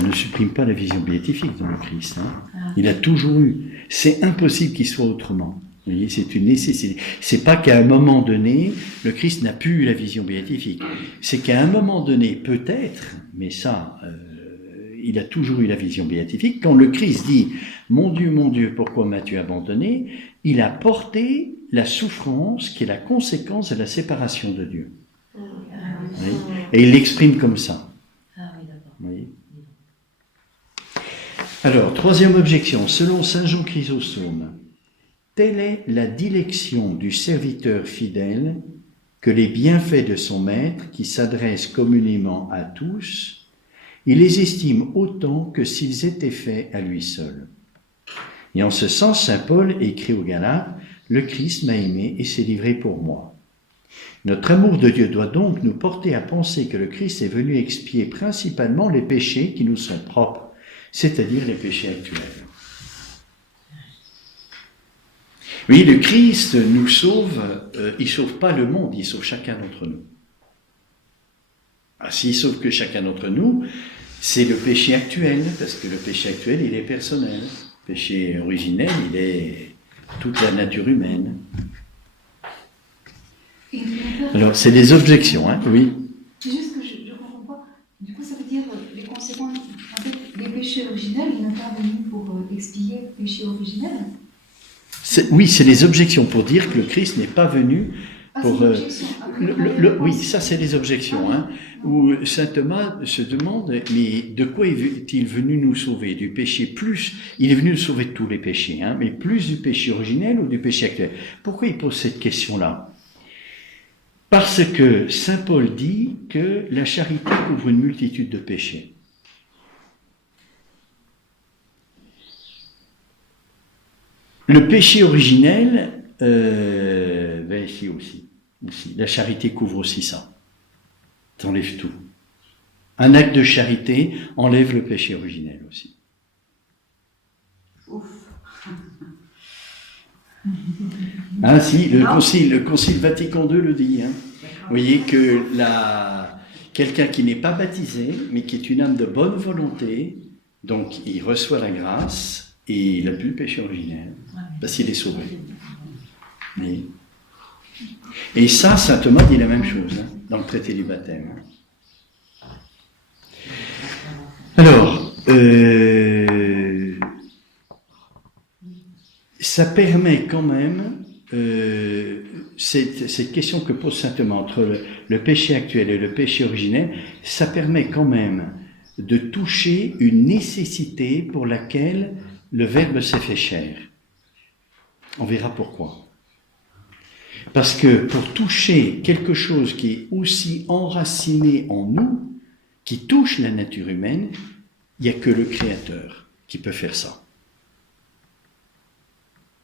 ne supprime pas la vision béatifique dans le Christ. Hein. Il a toujours eu. C'est impossible qu'il soit autrement. Vous voyez, c'est une nécessité. C'est pas qu'à un moment donné, le Christ n'a plus eu la vision béatifique. C'est qu'à un moment donné, peut-être, mais ça, il a toujours eu la vision béatifique. Quand le Christ dit « Mon Dieu, pourquoi m'as-tu abandonné ?» il a porté la souffrance qui est la conséquence de la séparation de Dieu. Oui. Et il l'exprime comme ça. Oui. Alors, troisième objection, selon saint Jean Chrysostome, telle est la dilection du serviteur fidèle que les bienfaits de son maître, qui s'adressent communément à tous, il les estime autant que s'ils étaient faits à lui seul. Et en ce sens, saint Paul écrit aux Galates, « Le Christ m'a aimé et s'est livré pour moi ». Notre amour de Dieu doit donc nous porter à penser que le Christ est venu expier principalement les péchés qui nous sont propres, c'est-à-dire les péchés actuels. Oui, le Christ nous sauve, il ne sauve pas le monde, il sauve chacun d'entre nous. Ah, s'il sauve que chacun d'entre nous, c'est le péché actuel, parce que le péché actuel, il est personnel. Le péché originel, il est toute la nature humaine. Alors, c'est des objections, hein, oui. C'est juste que je ne comprends pas. Du coup, ça veut dire les conséquences, en fait, les péchés originels, il n'est pas venu pour expier le péché originel. Oui, c'est les objections pour dire que le Christ n'est pas venu pour... oui, ça c'est les objections, hein, où saint Thomas se demande, mais de quoi est-il venu nous sauver? Du péché plus, il est venu nous sauver de tous les péchés, hein, mais plus du péché originel ou du péché actuel? Pourquoi il pose cette question-là? Parce que saint Paul dit que la charité couvre une multitude de péchés. Le péché originel, ici aussi. La charité couvre aussi ça. Ça enlève tout. Un acte de charité enlève le péché originel aussi. Ouf. Ah si, le concile Vatican II le dit. Hein. Vous voyez que quelqu'un qui n'est pas baptisé, mais qui est une âme de bonne volonté, donc il reçoit la grâce et il n'a plus le péché originel, parce qu'il est sauvé. Oui. Et ça, saint Thomas dit la même chose, hein, dans le traité du baptême. Alors, ça permet quand même, cette question que pose saint Thomas entre le péché actuel et le péché originel, ça permet quand même de toucher une nécessité pour laquelle le Verbe s'est fait chair. On verra pourquoi. Parce que pour toucher quelque chose qui est aussi enraciné en nous, qui touche la nature humaine, il n'y a que le Créateur qui peut faire ça.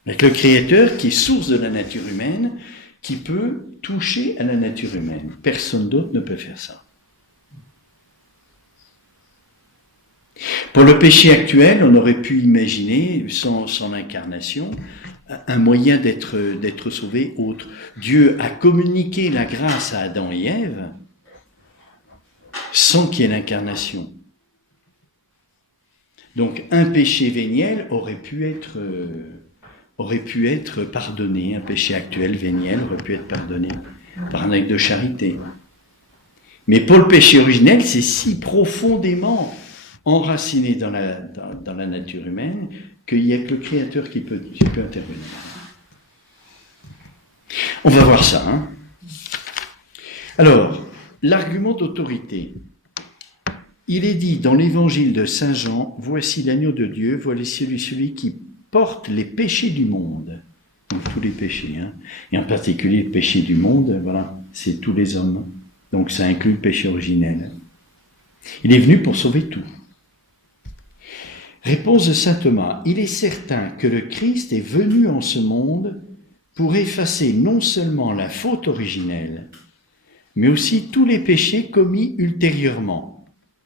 Avec le Créateur qui est source de la nature humaine, qui peut toucher à la nature humaine. Personne d'autre ne peut faire ça. Pour le péché actuel, on aurait pu imaginer, sans l'incarnation, un moyen d'être sauvé autre. Dieu a communiqué la grâce à Adam et Ève sans qu'il y ait l'incarnation. Donc un péché véniel aurait pu être pardonné, un péché actuel véniel aurait pu être pardonné par un acte de charité. Mais pour le péché originel, c'est si profondément enraciné dans la nature humaine qu'il n'y a que le Créateur qui peut intervenir. On va voir ça. Hein. Alors, l'argument d'autorité. Il est dit dans l'évangile de Saint Jean, « Voici l'agneau de Dieu, voici celui qui porte les péchés du monde. » Donc tous les péchés, hein. Et en particulier le péché du monde, voilà, c'est tous les hommes. Donc ça inclut le péché originel. Il est venu pour sauver tout. Réponse de saint Thomas. Il est certain que le Christ est venu en ce monde pour effacer non seulement la faute originelle, mais aussi tous les péchés commis ultérieurement.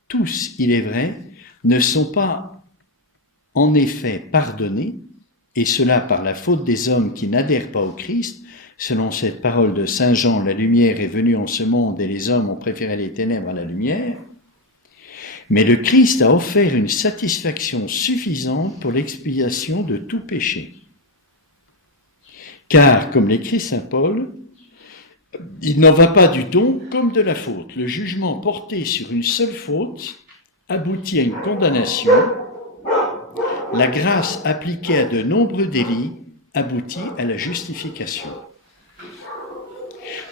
Tous, il est vrai, ne sont pas en effet pardonnés, et cela par la faute des hommes qui n'adhèrent pas au Christ. Selon cette parole de saint Jean, la lumière est venue en ce monde et les hommes ont préféré les ténèbres à la lumière. Mais le Christ a offert une satisfaction suffisante pour l'expiation de tout péché. Car, comme l'écrit saint Paul, il n'en va pas du don comme de la faute. Le jugement porté sur une seule faute aboutit à une condamnation. La grâce appliquée à de nombreux délits aboutit à la justification.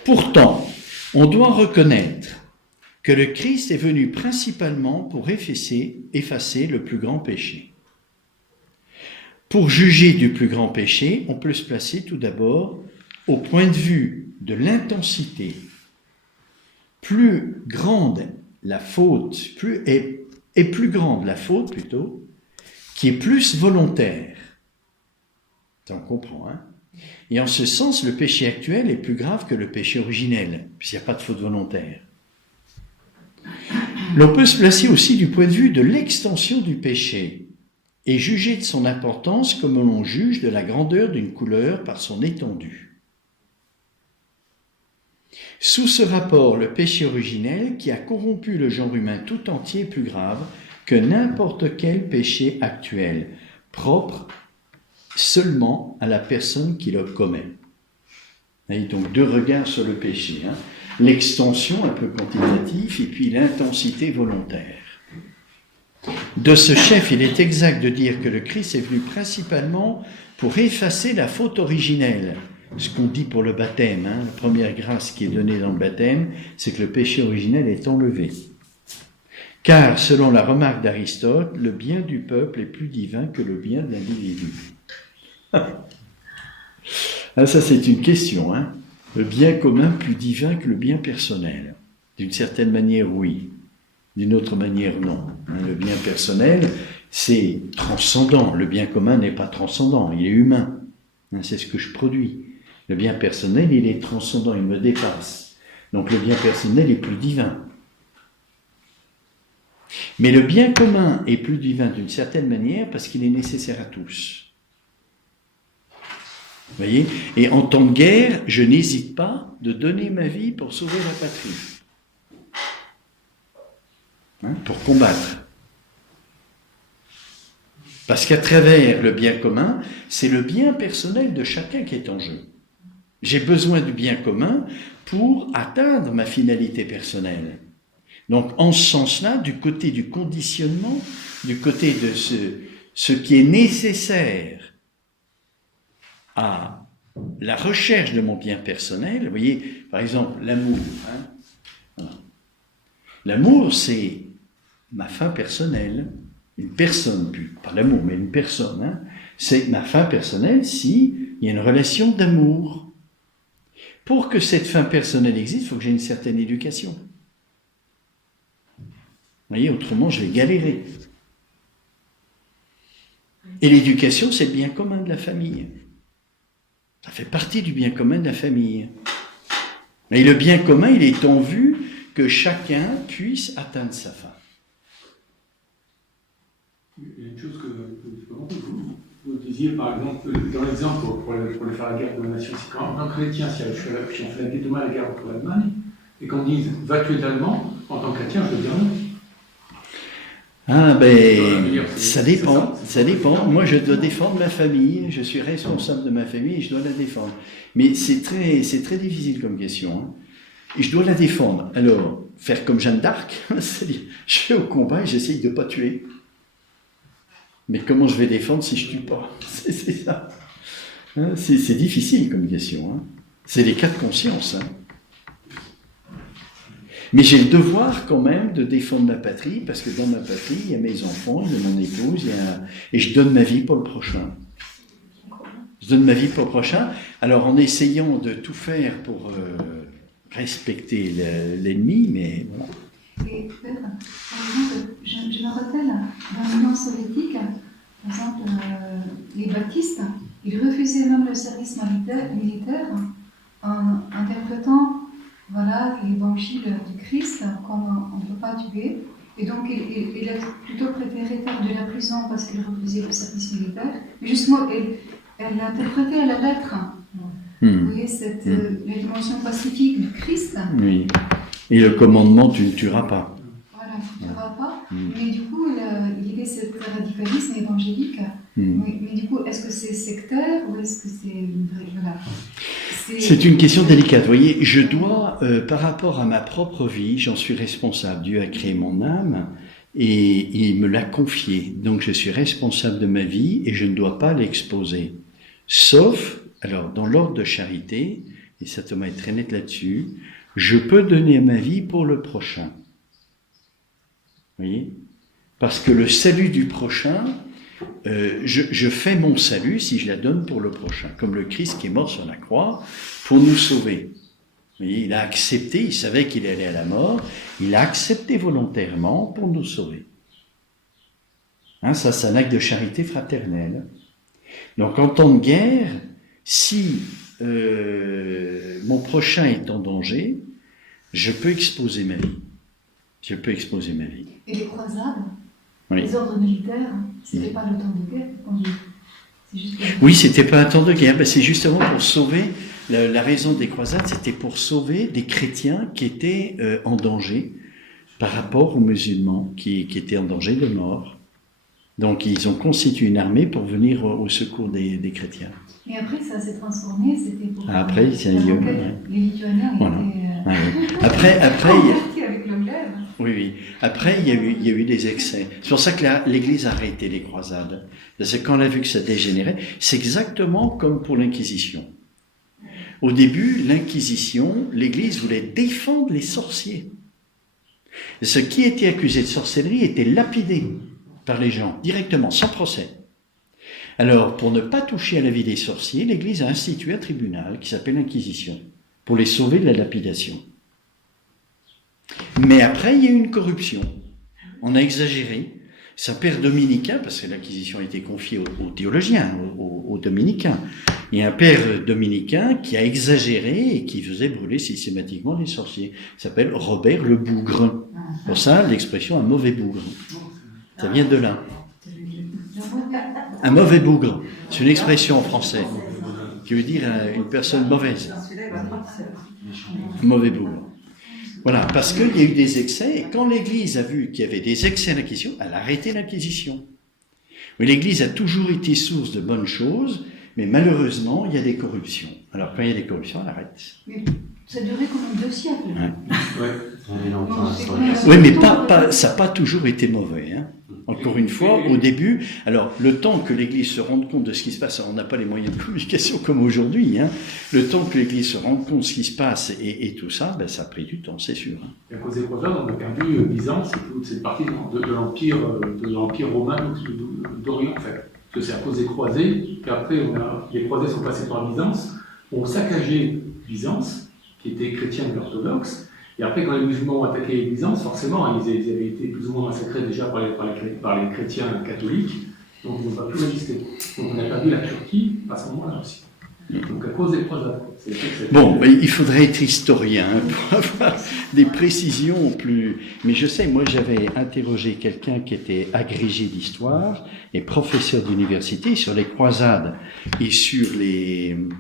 Pourtant, on doit reconnaître que le Christ est venu principalement pour effacer le plus grand péché. Pour juger du plus grand péché, on peut se placer tout d'abord au point de vue de l'intensité. Plus grande la faute, plus grande la faute plutôt, qui est plus volontaire. Ça, on comprend, hein? Et en ce sens, le péché actuel est plus grave que le péché originel, puisqu'il n'y a pas de faute volontaire. L'on peut se placer aussi du point de vue de l'extension du péché et juger de son importance comme l'on juge de la grandeur d'une couleur par son étendue. Sous ce rapport, le péché originel qui a corrompu le genre humain tout entier est plus grave que n'importe quel péché actuel, propre seulement à la personne qui le commet. Et donc deux regards sur le péché, hein. L'extension un peu quantitative et puis l'intensité volontaire. De ce chef, il est exact de dire que le Christ est venu principalement pour effacer la faute originelle. Ce qu'on dit pour le baptême, hein, la première grâce qui est donnée dans le baptême, c'est que le péché originel est enlevé. Car, selon la remarque d'Aristote, le bien du peuple est plus divin que le bien de l'individu. Ah, ça, c'est une question, hein. Le bien commun plus divin que le bien personnel. D'une certaine manière, oui. D'une autre manière, non. Le bien personnel, c'est transcendant. Le bien commun n'est pas transcendant, il est humain. C'est ce que je produis. Le bien personnel, il est transcendant, il me dépasse. Donc le bien personnel est plus divin. Mais le bien commun est plus divin d'une certaine manière parce qu'il est nécessaire à tous. Vous voyez ? Et en temps de guerre, je n'hésite pas de donner ma vie pour sauver la patrie. Hein, pour combattre. Parce qu'à travers le bien commun, c'est le bien personnel de chacun qui est en jeu. J'ai besoin du bien commun pour atteindre ma finalité personnelle. Donc, en ce sens-là, du côté du conditionnement, du côté de ce qui est nécessaire à la recherche de mon bien personnel, vous voyez, par exemple, l'amour. Hein, voilà. L'amour, c'est ma fin personnelle, une personne, pas l'amour, mais une personne. Hein, c'est ma fin personnelle s'il y a une relation d'amour. Pour que cette fin personnelle existe, il faut que j'ai une certaine éducation. Vous voyez, autrement, je vais galérer. Et l'éducation, c'est le bien commun de la famille. Ça fait partie du bien commun de la famille. Et le bien commun, il est en vue que chacun puisse atteindre sa fin. Il y a une chose que vous disiez, par exemple, dans l'exemple pour faire la guerre de la nation, c'est quand un chrétien, si on fait demain la guerre contre l'Allemagne, et qu'on dise va tuer l'Allemand, en tant que chrétien, je veux dire non. Ah ben, ça dépend, ça dépend. Moi, je dois défendre ma famille, je suis responsable de ma famille et je dois la défendre. Mais c'est très difficile comme question. Hein. Et je dois la défendre. Alors, faire comme Jeanne d'Arc, c'est-à-dire, je vais au combat et j'essaye de ne pas tuer. Mais comment je vais défendre si je ne tue pas? C'est ça. Hein, c'est difficile comme question. Hein. C'est des cas de conscience. Hein. Mais j'ai le devoir quand même de défendre ma patrie, parce que dans ma patrie, il y a mes enfants, il y a mon épouse, et je donne ma vie pour le prochain. Je donne ma vie pour le prochain, alors en essayant de tout faire pour respecter l'ennemi, mais voilà. Et peut-être, par exemple, je me rappelle, dans l'Union soviétique, par exemple, les baptistes, ils refusaient même le service militaire en interprétant voilà, l'évangile du Christ comme on ne peut pas tuer. Et donc, il a plutôt préféré faire de la prison parce qu'il refusait le service militaire. Mais justement, elle l'a interprété à la lettre. Vous voyez, la dimension pacifique du Christ. Oui. Et le commandement, tu ne tueras pas. Voilà, tu ne tueras pas. Mais du coup, il y avait ce radicalisme évangélique. Mais du coup, est-ce que c'est sectaire ou est-ce que c'est une vraie... Voilà. C'est une question délicate. Vous voyez, je dois, par rapport à ma propre vie, j'en suis responsable. Dieu a créé mon âme et il me l'a confiée. Donc je suis responsable de ma vie et je ne dois pas l'exposer. Sauf, alors dans l'ordre de charité, et saint Thomas est très net là-dessus, je peux donner ma vie pour le prochain. Vous voyez ? Parce que le salut du prochain, je fais mon salut si je la donne pour le prochain. Comme le Christ qui est mort sur la croix pour nous sauver. Vous voyez, il a accepté, il savait qu'il allait à la mort, il a accepté volontairement pour nous sauver. Hein, ça, c'est un acte de charité fraternelle. Donc en temps de guerre, si mon prochain est en danger, je peux exposer ma vie. Je peux exposer ma vie. Et les croisades, oui. Les ordres militaires, c'était pas le temps de guerre, c'est juste... Oui, c'était pas un temps de guerre, ben, c'est justement pour sauver, la raison des croisades, c'était pour sauver des chrétiens qui étaient en danger par rapport aux musulmans qui étaient en danger de mort. Donc ils ont constitué une armée pour venir au secours des chrétiens. Et après, ça s'est transformé, c'était pour... Après, il y a eu... Les Lituaniens voilà. étaient... Après, avec le glaive. Oui. Après, il y a eu des excès. C'est pour ça que l'Église a arrêté les croisades. Parce que quand on a vu que ça dégénérait, c'est exactement comme pour l'Inquisition. Au début, l'Inquisition, l'Église voulait défendre les sorciers. Ceux qui étaient accusés de sorcellerie étaient lapidés par les gens, directement, sans procès. Alors, pour ne pas toucher à la vie des sorciers, l'Église a institué un tribunal qui s'appelle l'Inquisition, pour les sauver de la lapidation. Mais après, il y a eu une corruption. On a exagéré. Saint Père dominicain, parce que l'Inquisition a été confiée aux théologiens, aux dominicains. Il y a un père dominicain qui a exagéré et qui faisait brûler systématiquement les sorciers. Il s'appelle Robert le Bougre. Pour ça, l'expression un mauvais bougre. Ça vient de là. Un mauvais bougre. C'est une expression en français qui veut dire une personne mauvaise. Un mauvais bougre. Voilà, parce qu'il y a eu des excès, et quand l'Église a vu qu'il y avait des excès à l'Inquisition, elle a arrêté l'Inquisition. Mais l'Église a toujours été source de bonnes choses, mais malheureusement, il y a des corruptions. Alors, quand il y a des corruptions, elle arrête. Mais ça durait quand même 2 siècles. Oui, mais ça n'a pas toujours été mauvais. Hein. Encore une fois, au début, alors le temps que l'Église se rende compte de ce qui se passe, on n'a pas les moyens de communication comme aujourd'hui, hein, le temps que l'Église se rende compte de ce qui se passe et tout ça, ben, ça a pris du temps, c'est sûr. Hein. Et à cause des croisades, on a perdu Byzance et toute cette partie de l'Empire romain d'Orient, en fait. Parce que c'est à cause des croisés qu'après, les croisés sont passés par Byzance, ont saccagé Byzance, qui était chrétienne et orthodoxe. Et après, quand les musulmans ont attaqué Byzance, forcément, ils avaient été plus ou moins massacrés déjà par les chrétiens catholiques, donc ils n'ont pas pu résister. Donc on a perdu la Turquie à ce moment-là aussi. Donc à cause des croisades. Bon, mais il faudrait être historien pour avoir des précisions plus... Mais je sais, moi j'avais interrogé quelqu'un qui était agrégé d'histoire et professeur d'université sur les croisades et sur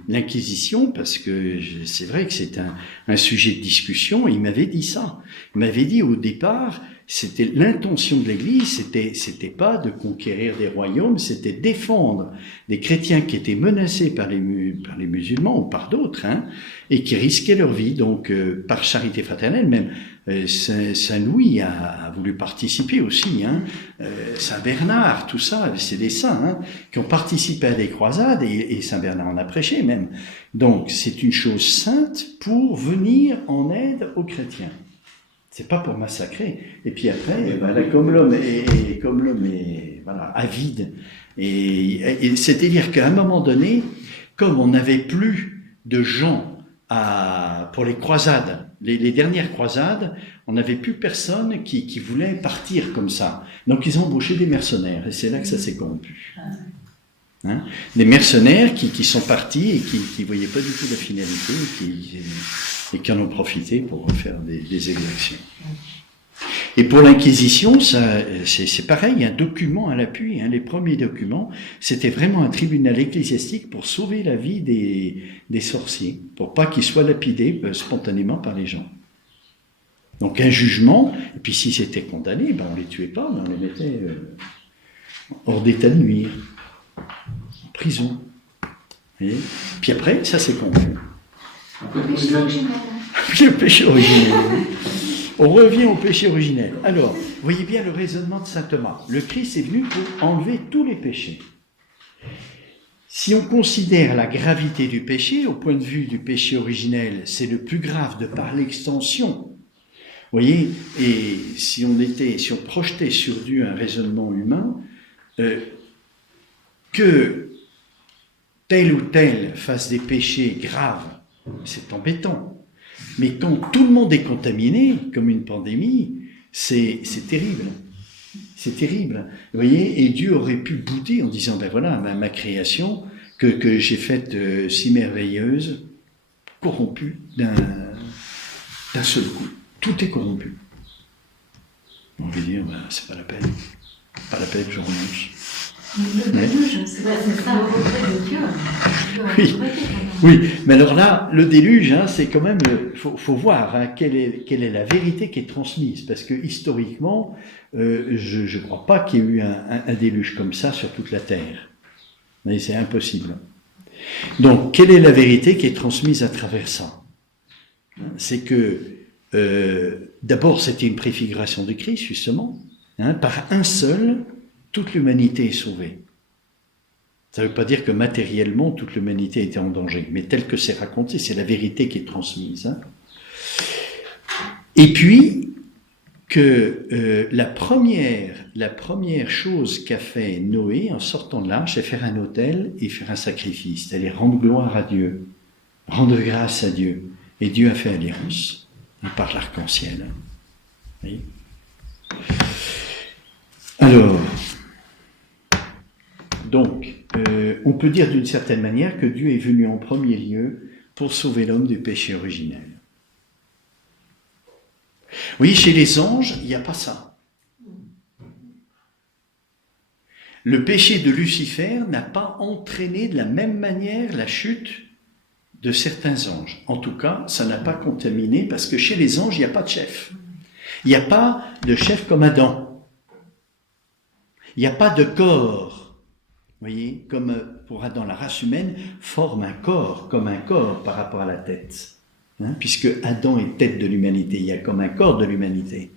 l'Inquisition, parce que c'est vrai que c'est un sujet de discussion, et il m'avait dit ça. Il m'avait dit au départ, c'était l'intention de l'Église, c'était pas de conquérir des royaumes, c'était défendre des chrétiens qui étaient menacés par les musulmans ou par d'autres, hein, et qui risquaient leur vie. Donc, par charité fraternelle, même Saint Louis a voulu participer aussi, hein, Saint Bernard, tout ça, c'est des saints hein, qui ont participé à des croisades, et Saint Bernard en a prêché même. Donc, c'est une chose sainte pour venir en aide aux chrétiens. C'est pas pour massacrer. Et puis après, voilà, comme l'homme est voilà, avide, et c'est-à-dire qu'à un moment donné, comme on n'avait plus de gens pour les croisades, les dernières croisades, on n'avait plus personne qui voulait partir comme ça. Donc ils ont embauché des mercenaires, et c'est là que ça s'est corrompu. Hein, des mercenaires qui sont partis et qui voyaient pas du tout la finalité, et qui en ont profité pour faire des exactions. Et pour l'Inquisition, c'est pareil, il y a un document à l'appui. Hein, les premiers documents, c'était vraiment un tribunal ecclésiastique pour sauver la vie des sorciers, pour pas qu'ils soient lapidés spontanément par les gens. Donc un jugement, et puis s'ils étaient condamnés, on les tuait pas, on les mettait hors d'état de nuire, en prison. Puis après, ça s'est conclu. Le péché originel. Le péché originel. On revient au péché originel. Alors, vous voyez bien le raisonnement de saint Thomas. Le Christ est venu pour enlever tous les péchés. Si on considère la gravité du péché, au point de vue du péché originel, c'est le plus grave de par l'extension. Vous voyez, et si on projetait sur Dieu un raisonnement humain, que tel ou tel fasse des péchés graves, c'est embêtant. Mais quand tout le monde est contaminé, comme une pandémie, c'est terrible. C'est terrible. Vous voyez, et Dieu aurait pu bouder en disant, ben voilà, ma création, que j'ai faite si merveilleuse, corrompue d'un seul coup. Tout est corrompu. On veut dire, ben, c'est pas la peine. Pas la peine, je renonce. Le déluge, c'est ça, le retrait de Dieu. Oui. Oui, mais alors là, le déluge, hein, c'est quand même, faut voir hein, quelle est la vérité qui est transmise, parce que historiquement, je ne crois pas qu'il y ait eu un déluge comme ça sur toute la Terre. Mais c'est impossible. Donc, quelle est la vérité qui est transmise à travers ça? C'est que, d'abord, c'était une préfiguration du Christ, justement. Hein, par un seul, toute l'humanité est sauvée. Ça ne veut pas dire que matériellement, toute l'humanité était en danger, mais tel que c'est raconté, c'est la vérité qui est transmise. Hein. Et puis, que la première chose qu'a fait Noé en sortant de l'arche, c'est faire un autel et faire un sacrifice, c'est-à-dire rendre gloire à Dieu, rendre grâce à Dieu. Et Dieu a fait alliance par l'arc-en-ciel. Vous voyez ? Alors, donc, on peut dire d'une certaine manière que Dieu est venu en premier lieu pour sauver l'homme du péché originel. Oui, chez les anges, il n'y a pas ça. Le péché de Lucifer n'a pas entraîné de la même manière la chute de certains anges. En tout cas, ça n'a pas contaminé, parce que chez les anges, il n'y a pas de chef. Il n'y a pas de chef comme Adam. Il n'y a pas de corps. Vous voyez, comme pour Adam, la race humaine forme un corps, comme un corps par rapport à la tête. Hein, puisque Adam est tête de l'humanité, il y a comme un corps de l'humanité.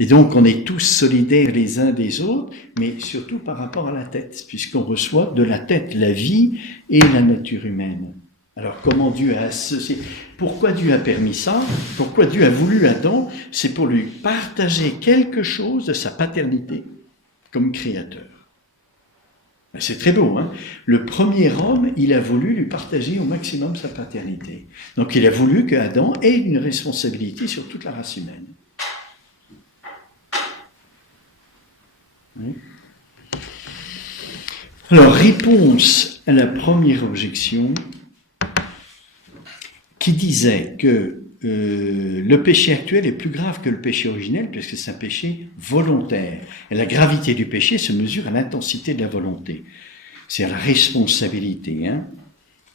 Et donc on est tous solidaires les uns des autres, mais surtout par rapport à la tête, puisqu'on reçoit de la tête la vie et la nature humaine. Alors comment Dieu a associé, pourquoi Dieu a permis ça, pourquoi Dieu a voulu Adam, c'est pour lui partager quelque chose de sa paternité comme créateur. C'est très beau, hein. Le premier homme, il a voulu lui partager au maximum sa paternité. Donc il a voulu qu'Adam ait une responsabilité sur toute la race humaine. Oui. Alors, réponse à la première objection qui disait que le péché actuel est plus grave que le péché originel puisque c'est un péché volontaire. Et la gravité du péché se mesure à l'intensité de la volonté. C'est à la responsabilité. Hein.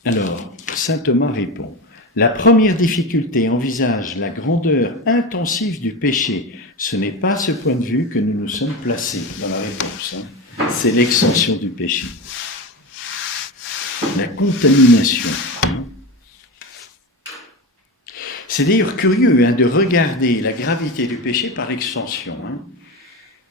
Alors, saint Thomas répond, la première difficulté envisage la grandeur intensive du péché. Ce n'est pas à ce point de vue que nous nous sommes placés dans la réponse. Hein. C'est l'extension du péché. La contamination. C'est d'ailleurs curieux de regarder la gravité du péché par l'extension.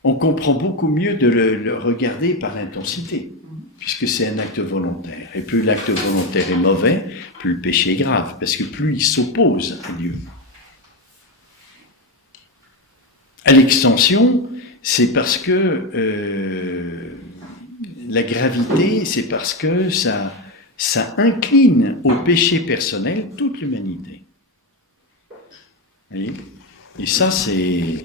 On comprend beaucoup mieux de le regarder par l'intensité, puisque c'est un acte volontaire. Et plus l'acte volontaire est mauvais, plus le péché est grave, parce que plus il s'oppose à Dieu. À l'extension, c'est parce que la gravité, c'est parce que ça incline au péché personnel toute l'humanité. Et ça, c'est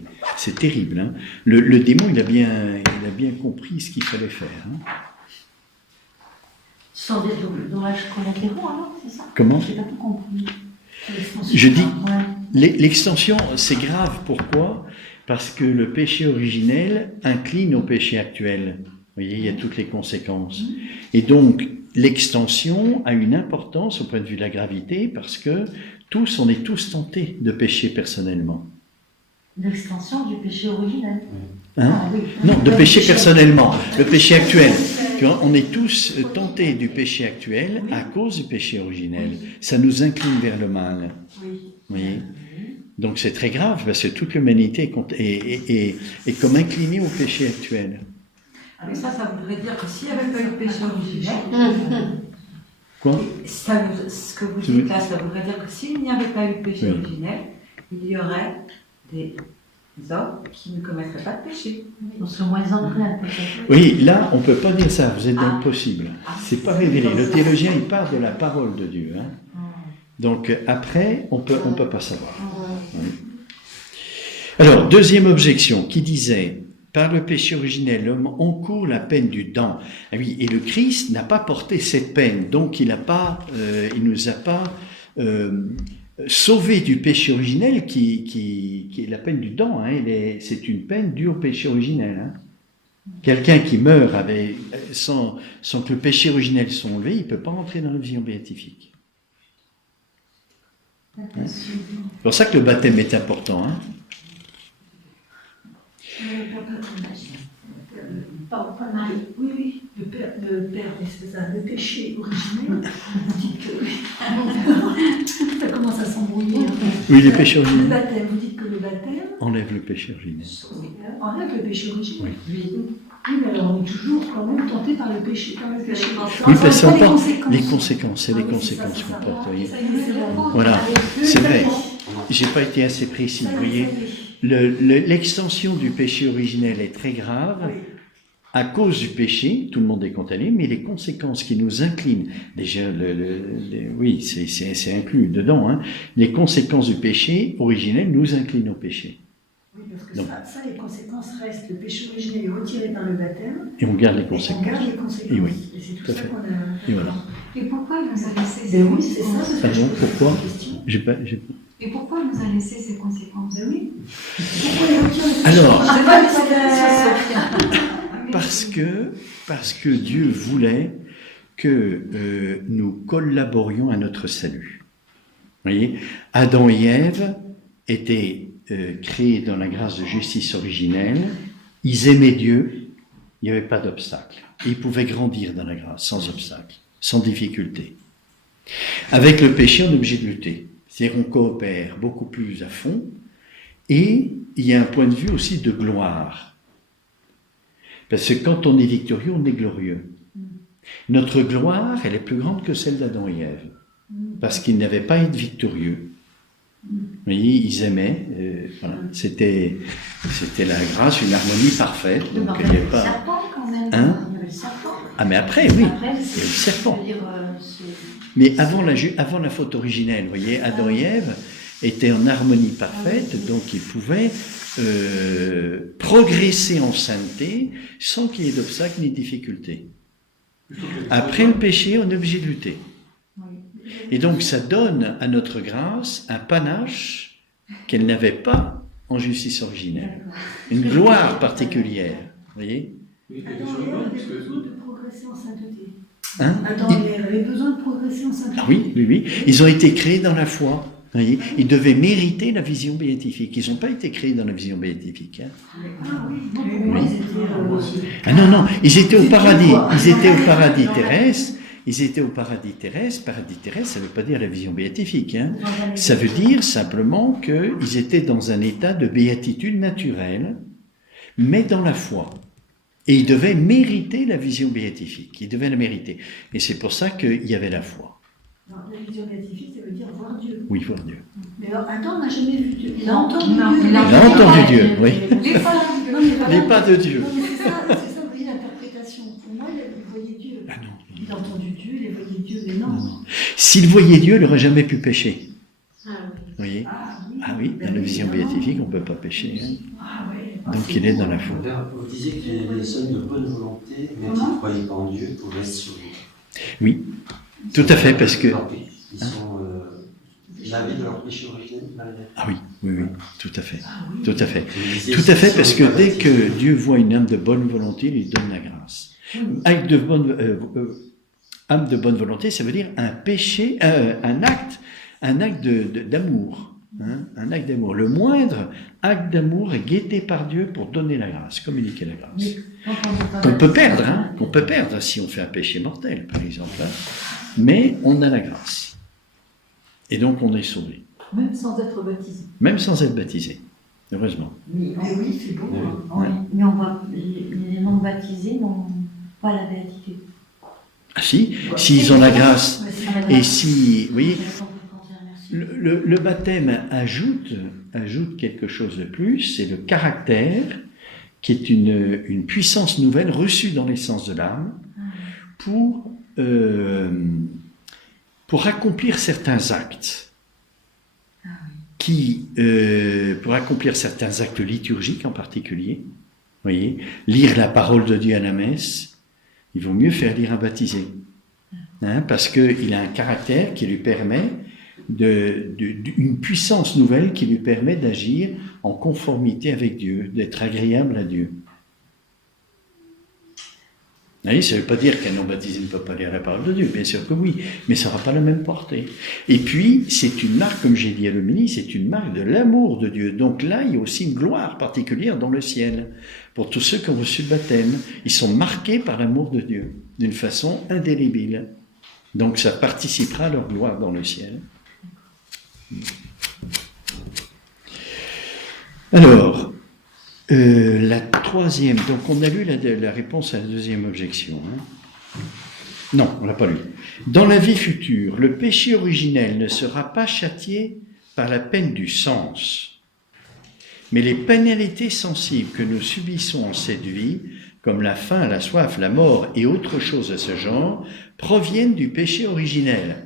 terrible. Hein. Le démon, il a bien compris ce qu'il fallait faire. Hein. Sans des dommages collatéraux, alors, c'est ça? Comment? Je n'ai pas tout compris. Je dis, l'extension, c'est grave. Pourquoi? Parce que le péché originel incline au péché actuel. Vous voyez, il y a toutes les conséquences. Et donc, l'extension a une importance au point de vue de la gravité parce que on est tous tentés de pécher personnellement. L'extension du péché originel. Hein? Ah, oui. Non, de pécher personnellement. Le péché actuel. Tu vois, on est tous tentés du péché actuel à cause du péché originel. Ça nous incline vers le mal. Oui. Vous voyez? Donc c'est très grave parce que toute l'humanité est comme inclinée au péché actuel. Mais ça voudrait dire que s'il n'y avait pas eu le péché originel, Quoi? ce que vous dites là, ça voudrait dire que s'il n'y avait pas eu le péché originel, il y aurait des hommes qui ne commettraient pas de péché. On serait moins enclin, peut-être. Oui, là, on ne peut pas dire ça, vous êtes dans le possible. C'est pas révélé. Le théologien, il part de la parole de Dieu. Hein. Donc, après, on peut pas savoir. Oui. Alors, deuxième objection, qui disait, par le péché originel, l'homme encourt la peine du damn. Ah oui, et le Christ n'a pas porté cette peine, donc il nous a pas sauvés du péché originel qui est la peine du damn. Hein. C'est une peine due au péché originel. Hein. Quelqu'un qui meurt sans que le péché originel soit enlevé, il ne peut pas entrer dans la vision béatifique. Hein. C'est pour ça que le baptême est important. Hein. Oui, le père, c'est ça, le péché originel, vous dites que ça commence à s'embrouiller. Oui, le péché Le originel. baptême, vous dites que le baptême Enlève le péché originel. enlève le péché originel. Oui. Oui, mais alors on est toujours quand même tenté par le péché. Oui, parce qu'on porte les conséquences, c'est les conséquences qu'on porte. Vous voyez. Voilà, c'est vrai. J'ai pas été assez précis. Vous voyez, l'extension du péché originel est très grave à cause du péché. Tout le monde est contaminé, mais les conséquences qui nous inclinent, déjà, oui, c'est inclus dedans. Hein, les conséquences du péché originel nous inclinent au péché. Oui, parce que ça, les conséquences restent. Le péché originel est retiré par le baptême. Et on garde les Et conséquences. on garde les conséquences. Et oui, Et c'est tout tout à ça fait. qu'on a. Et voilà. Et pourquoi il nous a laissé ces Ben oui, c'est ça. conséquences? c'est Pardon, ce que je pourquoi? pose la question. J'ai pas. Et pourquoi il nous a laissé ces conséquences? Ben oui. Pourquoi il retire le péché Alors, C'est pas le parce que Dieu voulait que nous collaborions à notre salut. Vous voyez, Adam et Ève étaient créés dans la grâce de justice originelle, ils aimaient Dieu, il n'y avait pas d'obstacle. Ils pouvaient grandir dans la grâce sans obstacle, sans difficulté. Avec le péché, on est obligé de lutter. C'est-à-dire qu'on coopère beaucoup plus à fond, et il y a un point de vue aussi de gloire. Parce que quand on est victorieux, on est glorieux. Notre gloire, elle est plus grande que celle d'Adam et Ève. Parce qu'ils n'avaient pas à être victorieux. Vous voyez, ils aimaient. Voilà. C'était la grâce, une harmonie parfaite. Donc il n'y avait Le pas. serpent, quand même. Hein? Il y avait le serpent. Ah, mais après, oui. Après, Il y a le serpent. c'est-à-dire, Mais avant la faute originelle, vous voyez, Adam et Ève étaient en harmonie parfaite, donc ils pouvaient progresser en sainteté sans qu'il y ait d'obstacles ni de difficultés. Après le péché, on est obligé de lutter. Et donc ça donne à notre grâce un panache qu'elle n'avait pas en justice originelle. Une gloire particulière, vous voyez. Oui, Adam et Ève avaient besoin de progresser en sainteté. Hein? Adam et Ève avaient besoin de progresser en sainteté. Ah oui, oui, oui. Ils ont été créés dans la foi. Vous voyez, ils devaient mériter la vision béatifique. Ils n'ont pas été créés dans la vision béatifique. Hein. Ah oui, non, pour moi, ils étaient... Ah non, non, ils étaient au paradis. Ils étaient au paradis terrestre. Ils étaient au paradis terrestre. Paradis terrestre, ça ne veut pas dire la vision béatifique. Hein. Ça veut dire simplement qu'ils étaient dans un état de béatitude naturelle, mais dans la foi. Et ils devaient mériter la vision béatifique. Ils devaient la mériter. Et c'est pour ça qu'il y avait la foi. Non, la vision béatifique, ça veut dire voir Dieu. Oui, voir Dieu. Mais alors, Adam n'a jamais vu Dieu. Il a entendu Non, Dieu. il a Il a entendu Dieu, oui. Les pas, non, mais voilà. Les pas de Dieu. Non, mais c'est ça, vous voyez l'interprétation. Pour moi, il voyait Dieu. Ah non. Il a entendu Dieu, il voyait Dieu, mais non. Non, non. S'il voyait Dieu, il n'aurait jamais pu pécher. Ah oui. Vous voyez? Ah oui, Ah oui, dans la vision béatifique, on ne peut pas pécher. Hein. Ah ouais. Donc il est dans la foi. Vous disiez que les hommes de bonne volonté, mais qui ne croyaient pas en Dieu, pouvaient être sauvés. Oui, tout à fait, parce que... Ils sont lavés de leur péché originel. Ah oui, oui, oui, tout à fait. Ah oui. Tout à fait. Tout à fait, parce que dès que Dieu voit une âme de bonne volonté, il lui donne la grâce. Acte de bonne, âme de bonne volonté, ça veut dire un péché, un acte d'amour. Hein, un acte d'amour. Le moindre acte d'amour est guetté par Dieu pour donner la grâce, communiquer la grâce. Qu'on peut perdre, hein, qu'on peut perdre si on fait un péché mortel, par exemple. Hein, mais on a la grâce. Et donc on est sauvé. Même sans être baptisé. Même sans être baptisé. Heureusement. Mais, Mais oui, c'est beau. hein. oui, mais on va, les non baptisés n'ont pas la béatitude. Ah si, s'ils ont la grâce. Mais c'est- Et si, vous voyez, Merci. le baptême ajoute quelque chose de plus, c'est le caractère, qui est une puissance nouvelle reçue dans l'essence de l'âme pour accomplir certains actes, pour accomplir certains actes liturgiques en particulier. Vous voyez, lire la parole de Dieu à la messe, il vaut mieux faire lire un baptisé, hein, parce qu'il a un caractère qui lui permet une puissance nouvelle qui lui permet d'agir en conformité avec Dieu, d'être agréable à Dieu. Vous voyez, ça ne veut pas dire qu'un non-baptisé ne peut pas lire la parole de Dieu, bien sûr que oui, mais ça n'aura pas la même portée. Et puis, c'est une marque, comme j'ai dit à l'homélie, c'est une marque de l'amour de Dieu. Donc là, il y a aussi une gloire particulière dans le ciel. Pour tous ceux qui ont reçu le baptême, ils sont marqués par l'amour de Dieu, d'une façon indélébile. Donc ça participera à leur gloire dans le ciel. Alors, la troisième, donc on a lu la réponse à la deuxième objection. Hein. Non, on ne l'a pas lu. Dans la vie future, le péché originel ne sera pas châtié par la peine du sens, mais les pénalités sensibles que nous subissons en cette vie, comme la faim, la soif, la mort et autre chose de ce genre, proviennent du péché originel.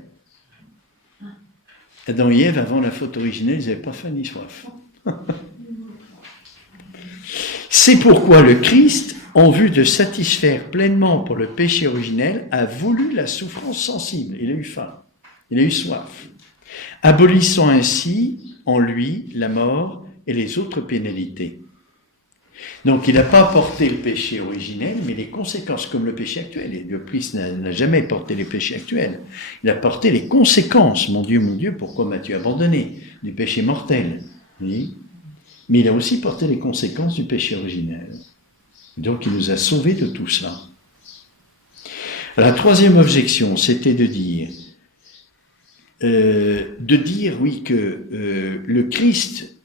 Adam et Ève, avant la faute originelle, ils n'avaient pas faim ni soif. C'est pourquoi le Christ, en vue de satisfaire pleinement pour le péché originel, a voulu la souffrance sensible. Il a eu faim, il a eu soif, abolissant ainsi en lui la mort et les autres pénalités. Donc il n'a pas porté le péché originel, mais les conséquences, comme le péché actuel. Et le Christ n'a jamais porté les péchés actuels. Il a porté les conséquences. Mon Dieu, pourquoi m'as-tu abandonné? Du péché mortel. Oui. Mais il a aussi porté les conséquences du péché originel. Donc il nous a sauvés de tout cela. La troisième objection, c'était de dire oui que le Christ,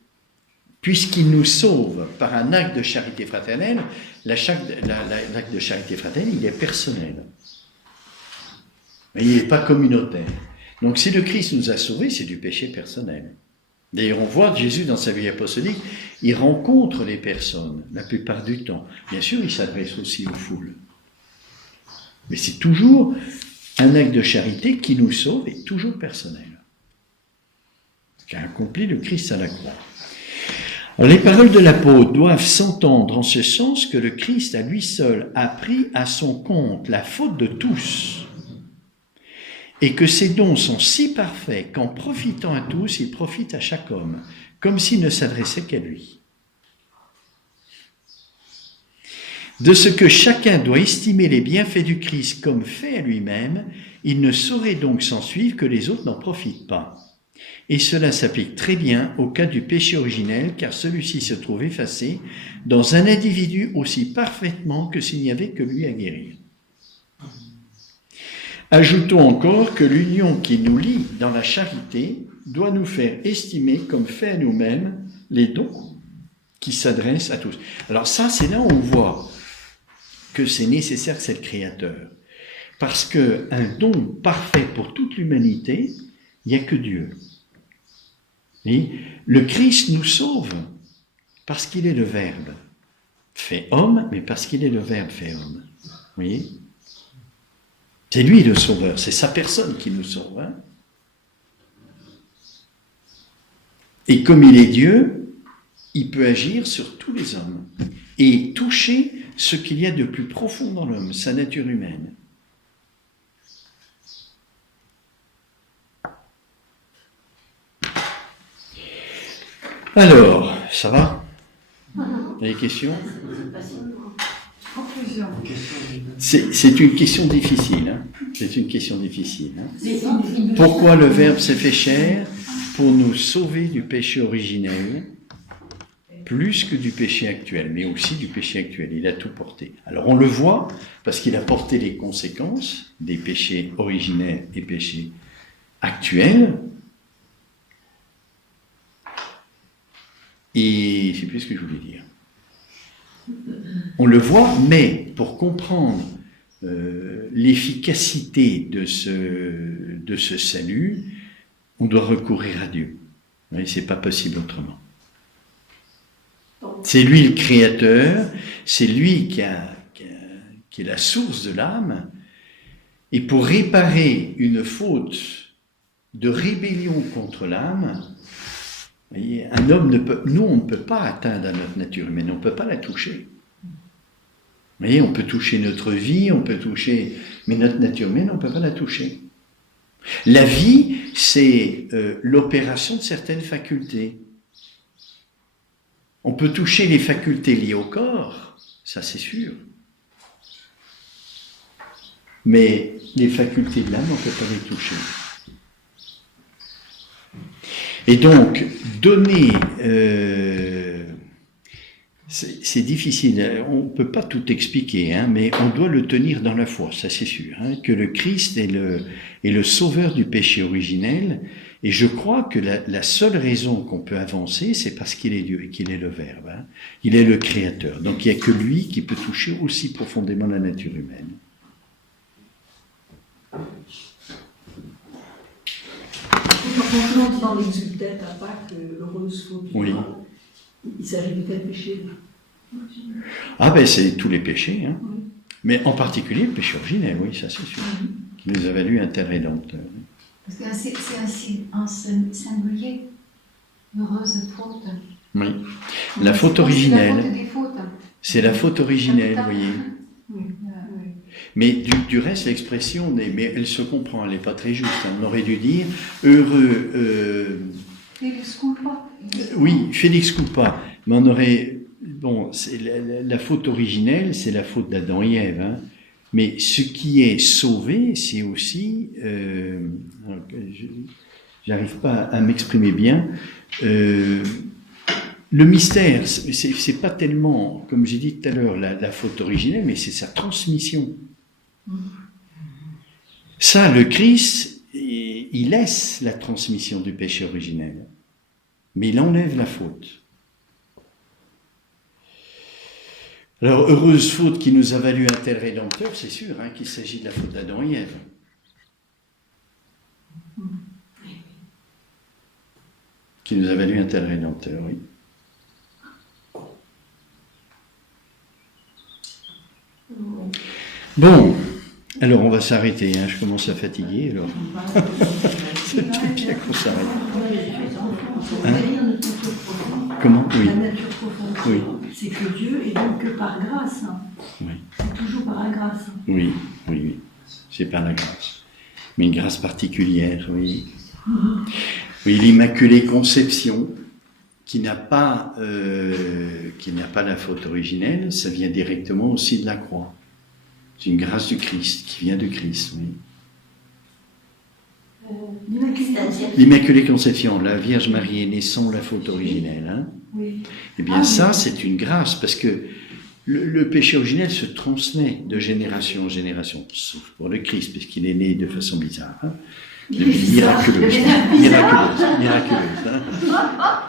puisqu'il nous sauve par un acte de charité fraternelle, l'acte de charité fraternelle, il est personnel. Mais il n'est pas communautaire. Donc si le Christ nous a sauvés, c'est du péché personnel. D'ailleurs, on voit Jésus dans sa vie apostolique, il rencontre les personnes la plupart du temps. Bien sûr, il s'adresse aussi aux foules. Mais c'est toujours un acte de charité qui nous sauve et toujours personnel. Qu'a accompli le Christ à la croix. Alors, les paroles de l'apôtre doivent s'entendre en ce sens que le Christ à lui seul a pris à son compte la faute de tous et que ses dons sont si parfaits qu'en profitant à tous, il profite à chaque homme, comme s'il ne s'adressait qu'à lui. De ce que chacun doit estimer les bienfaits du Christ comme fait à lui-même, il ne saurait donc s'ensuivre que les autres n'en profitent pas. Et cela s'applique très bien au cas du péché originel, car celui-ci se trouve effacé dans un individu aussi parfaitement que s'il n'y avait que lui à guérir. Ajoutons encore que l'union qui nous lie dans la charité doit nous faire estimer comme fait à nous-mêmes les dons qui s'adressent à tous. Alors ça, c'est là où on voit que c'est nécessaire que c'est le Créateur. Parce qu'un don parfait pour toute l'humanité, il n'y a que Dieu. Et le Christ nous sauve parce qu'il est le Verbe fait homme, mais parce qu'il est le Verbe fait homme. Vous voyez ? C'est lui le sauveur, c'est sa personne qui nous sauve. Hein ? Et comme il est Dieu, il peut agir sur tous les hommes et toucher ce qu'il y a de plus profond dans l'homme, sa nature humaine. Alors, ça va ? Vous avez des questions ? Conclusion. C'est une question difficile. Hein ? C'est une question difficile. Hein ? Pourquoi le Verbe s'est fait chair ? Pour nous sauver du péché originel, plus que du péché actuel, mais aussi du péché actuel. Il a tout porté. Alors on le voit, parce qu'il a porté les conséquences des péchés originels et péchés actuels. Et je ne sais plus ce que je voulais dire. On le voit, mais pour comprendre l'efficacité de ce salut, on doit recourir à Dieu. Ce n'est pas possible autrement. C'est lui le Créateur, c'est lui qui est la source de l'âme, et pour réparer une faute de rébellion contre l'âme, voyez, un homme on ne peut pas atteindre à notre nature humaine, on ne peut pas la toucher. Vous voyez, on peut toucher notre vie, mais notre nature humaine, on ne peut pas la toucher. La vie, c'est l'opération de certaines facultés. On peut toucher les facultés liées au corps, ça c'est sûr. Mais les facultés de l'âme, on ne peut pas les toucher. Et donc, donner... c'est difficile, on ne peut pas tout expliquer, hein, mais on doit le tenir dans la foi, ça c'est sûr, hein, que le Christ est le sauveur du péché originel, et je crois que la seule raison qu'on peut avancer, c'est parce qu'il est Dieu et qu'il est le Verbe, hein. Il est le Créateur, donc il n'y a que lui qui peut toucher aussi profondément la nature humaine. Quand on dit dans l'exultète à Pâques, l'heureuse faute, Oui. Il s'agit de quel péché? Ah ben c'est tous les péchés, hein. Oui. Mais en particulier le péché originel, oui, ça c'est sûr, qui nous a valu un tel rédempteur. Parce que c'est un singulier, heureuse faute. Oui, la faute originelle, C'est la faute des fautes. c'est la faute originelle, vous voyez. Oui. Mais du reste, l'expression, mais elle se comprend, elle n'est pas très juste. On aurait dû dire heureux. Félix culpa. Oui, Félix culpa. Mais on aurait. Bon, c'est la faute originelle, c'est la faute d'Adam et Ève. Hein. Mais ce qui est sauvé, c'est aussi. J'arrive pas à m'exprimer bien. Le mystère, c'est pas tellement, comme j'ai dit tout à l'heure, la faute originelle, mais c'est sa transmission. Ça, le Christ, il laisse la transmission du péché originel, mais il enlève la faute. Alors, heureuse faute qui nous a valu un tel rédempteur, c'est sûr hein, qu'il s'agit de la faute d'Adam et Ève. Qui nous a valu un tel rédempteur, oui. Bon, Alors, on va s'arrêter, hein, je commence à fatiguer, alors. C'est tout bien qu'on s'arrête. Comment? Oui. La nature profonde, Oui. c'est que Dieu est donc que par grâce. Oui. C'est toujours par la grâce. Oui, oui, oui. C'est par la grâce. Mais une grâce particulière, oui. Oui, l'Immaculée Conception, qui n'a pas la faute originelle, ça vient directement aussi de la croix. C'est une grâce du Christ, qui vient de Christ, oui. C'est-à-dire L'Immaculée Conception, la Vierge Marie est née sans la faute originelle. Hein. Oui. Eh bien, ça, c'est une grâce, parce que le péché originel se transmet de génération en génération, sauf pour le Christ, puisqu'il est né de façon bizarre. Hein. Miraculeuse. Hein.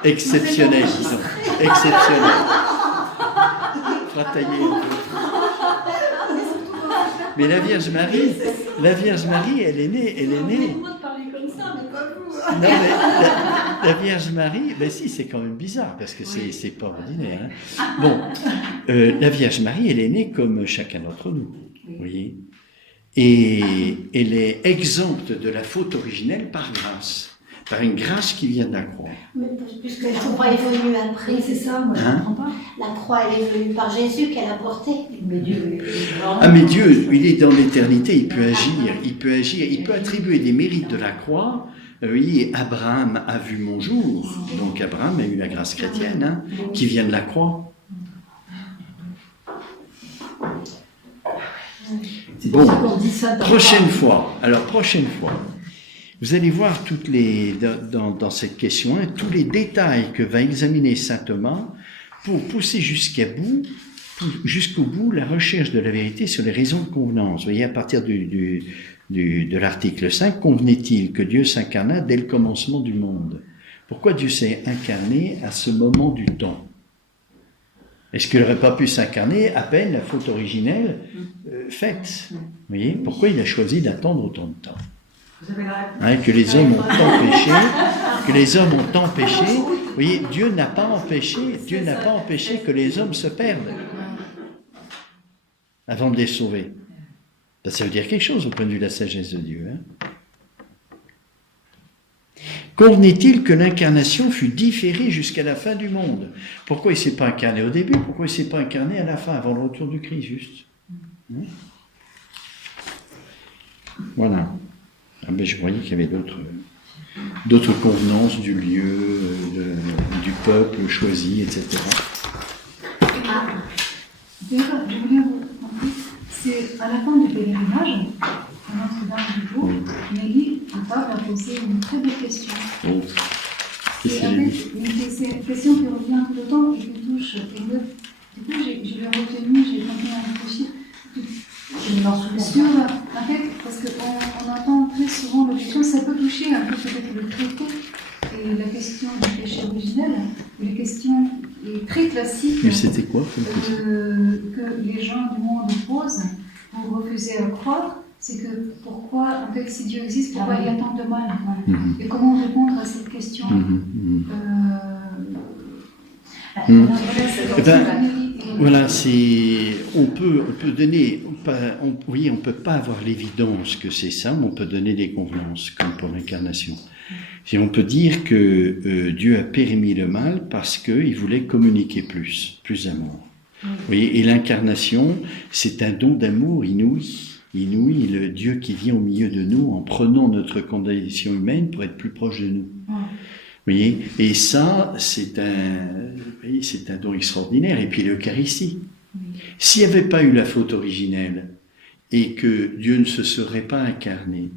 Exceptionnelle, disons. Exceptionnelle. Fera tailler un peu. Mais la Vierge Marie, elle est née. de parler comme ça, mais pas vous. Non, mais la Vierge Marie, ben si, c'est quand même bizarre, parce que c'est pas ordinaire. Hein. Bon, la Vierge Marie, elle est née comme chacun d'entre nous, vous voyez. Et elle est exempte de la faute originelle par grâce, par une grâce qui vient de la croix. Mais puisque la croix est venue après. Oui, c'est ça, moi je Hein? comprends pas. La croix, elle est venue par Jésus qu'elle a portée. Mais Dieu. Ah mais Dieu, il est dans l'éternité, il peut agir, il peut attribuer des mérites de la croix. Oui, Abraham a vu mon jour, donc Abraham a eu la grâce chrétienne, hein, qui vient de la croix. C'est pour ça qu'on dit ça dans Prochaine fois, vous allez voir dans cette question, hein, tous les détails que va examiner saint Thomas pour pousser jusqu'au bout la recherche de la vérité sur les raisons de convenance. Vous voyez, à partir de l'article 5, convenait-il que Dieu s'incarna dès le commencement du monde? Pourquoi Dieu s'est incarné à ce moment du temps? Est-ce qu'il n'aurait pas pu s'incarner à peine la faute originelle faite? Vous voyez, pourquoi il a choisi d'attendre autant de temps? Vous avez la réponse. Hein, que les hommes ont tant péché, vous voyez, Dieu n'a pas empêché que les hommes se perdent avant de les sauver. Ça veut dire quelque chose au point de vue de la sagesse de Dieu. Hein. Convenait-il que l'incarnation fût différée jusqu'à la fin du monde? Pourquoi il ne s'est pas incarné au début? Pourquoi il ne s'est pas incarné à la fin, avant le retour du Christ, juste? Hein? Voilà. Ah ben, je voyais qu'il y avait d'autres convenances du lieu, du peuple choisi, etc. D'ailleurs, je voulais vous raconter, c'est à la fin du pèlerinage, à Notre-Dame du Jour, Nelly, le pape, a posé une très belle question. Oh. Et Qu'est-ce en qu'elle a fait, dit? c'est une question qui revient tout le temps et qui touche. Et du coup, je l'ai retenue, j'ai continué à réfléchir. Je m'en souviens. Sur, en fait, parce qu'on entend très souvent l'objection, ça peut toucher un peu peut-être le traité et la question du péché originel, les questions très classiques Mais c'était quoi comme question? que les gens du monde posent pour refuser à croire, c'est que pourquoi, en fait, si Dieu existe, pourquoi il y a tant de mal, voilà. Et comment répondre à cette question Voilà, on peut donner, oui, on peut pas avoir l'évidence que c'est ça, mais on peut donner des convenances, comme pour l'incarnation. Et on peut dire que Dieu a permis le mal parce qu'il voulait communiquer plus d'amour. Vous voyez, et l'incarnation, c'est un don d'amour inouï, le Dieu qui vient au milieu de nous en prenant notre condition humaine pour être plus proche de nous. Vous voyez, et ça, c'est un don extraordinaire. Et puis l'Eucharistie. S'il n'y avait pas eu la faute originelle et que Dieu ne se serait pas incarné,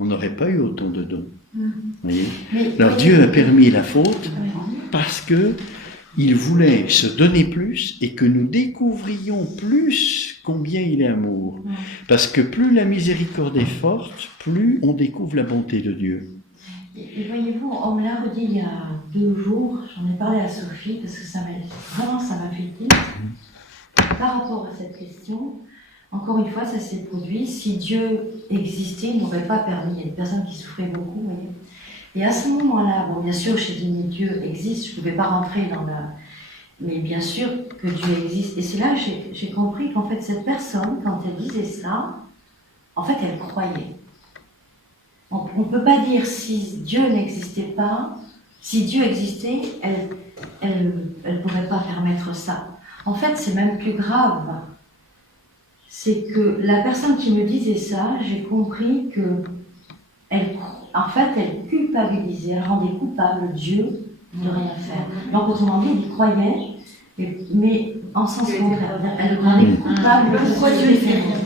on n'aurait pas eu autant de dons. Vous voyez. Alors Dieu a permis la faute parce que il voulait se donner plus et que nous découvrions plus combien il est amour. Parce que plus la miséricorde est forte, plus on découvre la bonté de Dieu. Et voyez-vous, on me l'a redit il y a 2 jours, j'en ai parlé à Sophie, parce que ça m'a fait tilt. Par rapport à cette question, encore une fois, ça s'est produit. Si Dieu existait, il n'aurait pas permis. Il y a des personnes qui souffraient beaucoup, vous voyez. Et à ce moment-là, bon, bien sûr, j'ai dit, mais Dieu existe, je ne pouvais pas rentrer dans la... Mais bien sûr que Dieu existe. Et c'est là que j'ai compris qu'en fait, cette personne, quand elle disait ça, en fait, elle croyait. On ne peut pas dire si Dieu n'existait pas, si Dieu existait, elle ne pourrait pas permettre ça. En fait, c'est même plus grave. C'est que la personne qui me disait ça, j'ai compris que elle culpabilisait, elle rendait coupable Dieu de rien faire. Donc, autrement dit, il croyait, mais en sens contraire. Elle le rendait coupable de Pourquoi Dieu Dieu fait fait rien?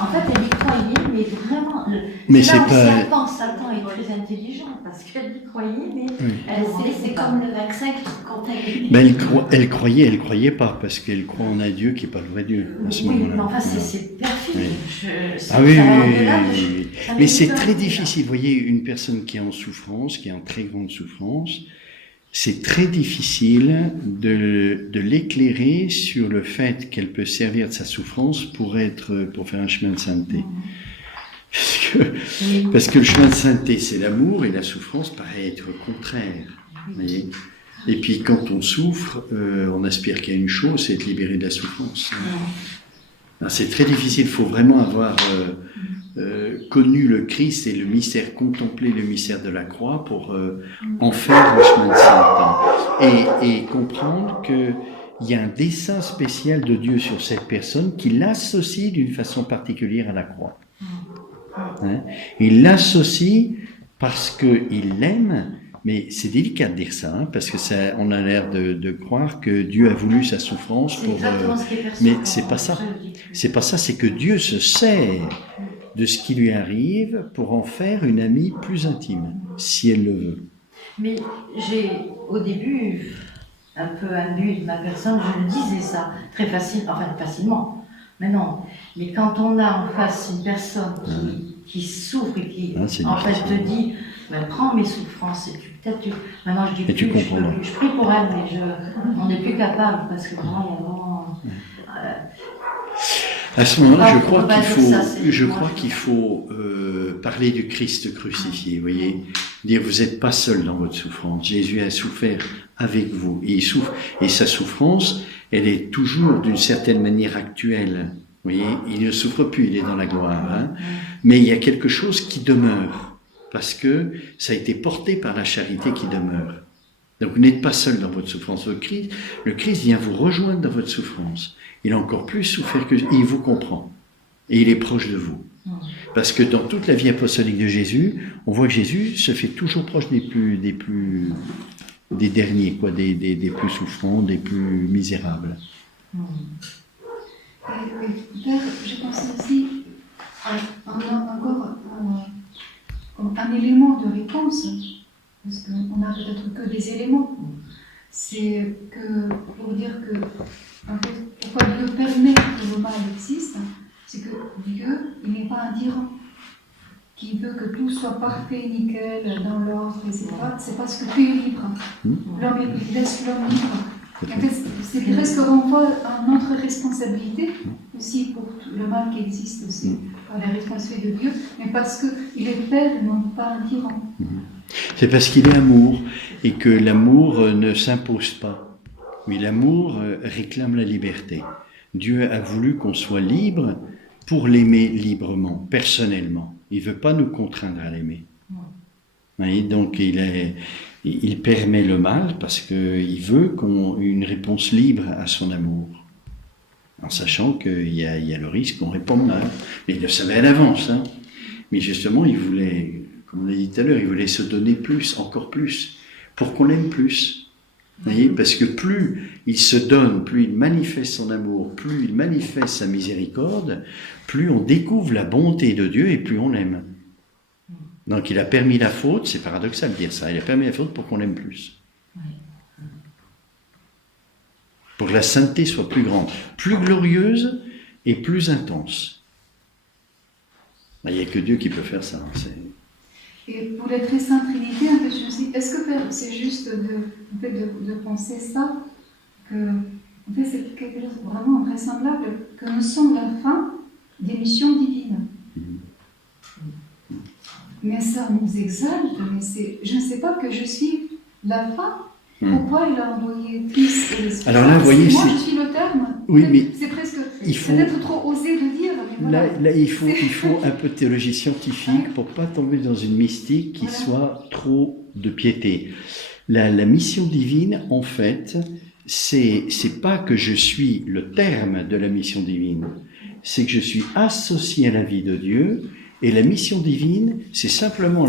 En fait, elle y croyait, mais vraiment. Mais là c'est où pas. Satan est très intelligent, parce qu'elle y croyait, mais Oui. elle le rendait C'est coupable. comme le vaccin quand elle... Ben, elle croyait pas, parce qu'elle croit en un Dieu qui n'est pas le vrai Dieu à ce Oui, moment-là. mais enfin, Voilà. c'est perfide. Oui. Ça Ah oui, va oui, au-delà de- oui. ça Mais me c'est dit très pas. difficile. Vous voyez, une personne qui est en souffrance, qui est en très grande souffrance, c'est très difficile de l'éclairer sur le fait qu'elle peut servir de sa souffrance pour faire un chemin de sainteté. Parce que le chemin de sainteté, c'est l'amour, et la souffrance paraît être contraire. Vous voyez. Et puis quand on souffre, on aspire qu'à une chose, c'est être libéré de la souffrance. Alors, c'est très difficile, il faut vraiment avoir connu le Christ et le mystère, contempler le mystère de la croix pour en faire le chemin de sainteté. Et comprendre qu'il y a un dessein spécial de Dieu sur cette personne qui l'associe d'une façon particulière à la croix. Hein? Il l'associe parce qu'il l'aime, mais c'est délicat de dire ça, hein, parce que on a l'air de croire que Dieu a voulu sa souffrance C'est pour... exactement ce qui est perçu. mais c'est pas ça. C'est pas ça, c'est que Dieu se sert de ce qui lui arrive pour en faire une amie plus intime, si elle le veut. Mais j'ai, au début, un peu imbu de ma personne, je le disais ça, très facilement. Mais non. Mais quand on a en face une personne qui souffre et qui, C'est en fait, difficile. te dit, ben, prends mes souffrances et maintenant je dis Et tu plus, je peux comprendras. plus. Je prie pour elle, mais on n'est plus capable parce que vraiment, il y a vraiment... À ce moment-là, Non, je crois on va qu'il dire faut, ça, c'est- je moi, crois je- qu'il faut parler du Christ crucifié. Vous voyez, dire vous n'êtes pas seul dans votre souffrance. Jésus a souffert avec vous et il souffre. Et sa souffrance, elle est toujours d'une certaine manière actuelle. Vous voyez, il ne souffre plus, il est dans la gloire. Hein. Mais il y a quelque chose qui demeure parce que ça a été porté par la charité qui demeure. Donc vous n'êtes pas seul dans votre souffrance. Le Christ vient vous rejoindre dans votre souffrance. Il a encore plus souffert que... Il vous comprend. Et il est proche de vous. Parce que dans toute la vie apostolique de Jésus, on voit que Jésus se fait toujours proche des derniers, quoi, des plus souffrants, des plus misérables. Père, je pense aussi encore un élément de réponse, parce qu'on n'a peut-être que des éléments. C'est que, pour dire que, en fait, pourquoi Dieu permet que le mal existe, c'est que Dieu, il n'est pas un tyran qui veut que tout soit parfait, nickel, dans l'ordre, etc. C'est parce que tu es libre. L'homme, il laisse l'homme libre. En fait, c'est presque renvoie à notre responsabilité aussi pour tout le mal qui existe aussi, par la responsabilité de Dieu, mais parce qu'il est Père et non pas un tyran. C'est parce qu'il est amour, et que l'amour ne s'impose pas, mais l'amour réclame la liberté. Dieu a voulu qu'on soit libre pour l'aimer librement, personnellement. Il ne veut pas nous contraindre à l'aimer. Oui, donc il permet le mal parce qu'il veut qu'on ait une réponse libre à son amour, en sachant qu'il y a le risque qu'on réponde mal. Mais il le savait à l'avance. Hein. Mais justement, il voulait, comme on l'a dit tout à l'heure, il voulait se donner plus, encore plus, pour qu'on l'aime plus. Vous voyez, parce que plus il se donne, plus il manifeste son amour, plus il manifeste sa miséricorde, plus on découvre la bonté de Dieu et plus on l'aime. Donc il a permis la faute, c'est paradoxal de dire ça, il a permis la faute pour qu'on l'aime plus. Pour que la sainteté soit plus grande, plus glorieuse et plus intense. Il n'y a que Dieu qui peut faire ça. Et pour la très sainte Trinité, en fait, je me suis dit, est-ce que c'est juste de penser ça, que en fait, c'est quelque chose de vraiment vraisemblable, que nous sommes la fin des missions divines. Mais ça nous exalte, mais je ne sais pas que je suis la fin. Pourquoi il a envoyé Fils et l'Esprit? Alors là, vous voyez, moi, je suis le terme. Oui, mais c'est presque il faut... peut-être trop osé de dire, mais Là, il faut un peu de théologie scientifique pour pas tomber dans une mystique qui soit trop de piété. La mission divine, en fait, c'est pas que je suis le terme de la mission divine, c'est que je suis associé à la vie de Dieu, et la mission divine, c'est simplement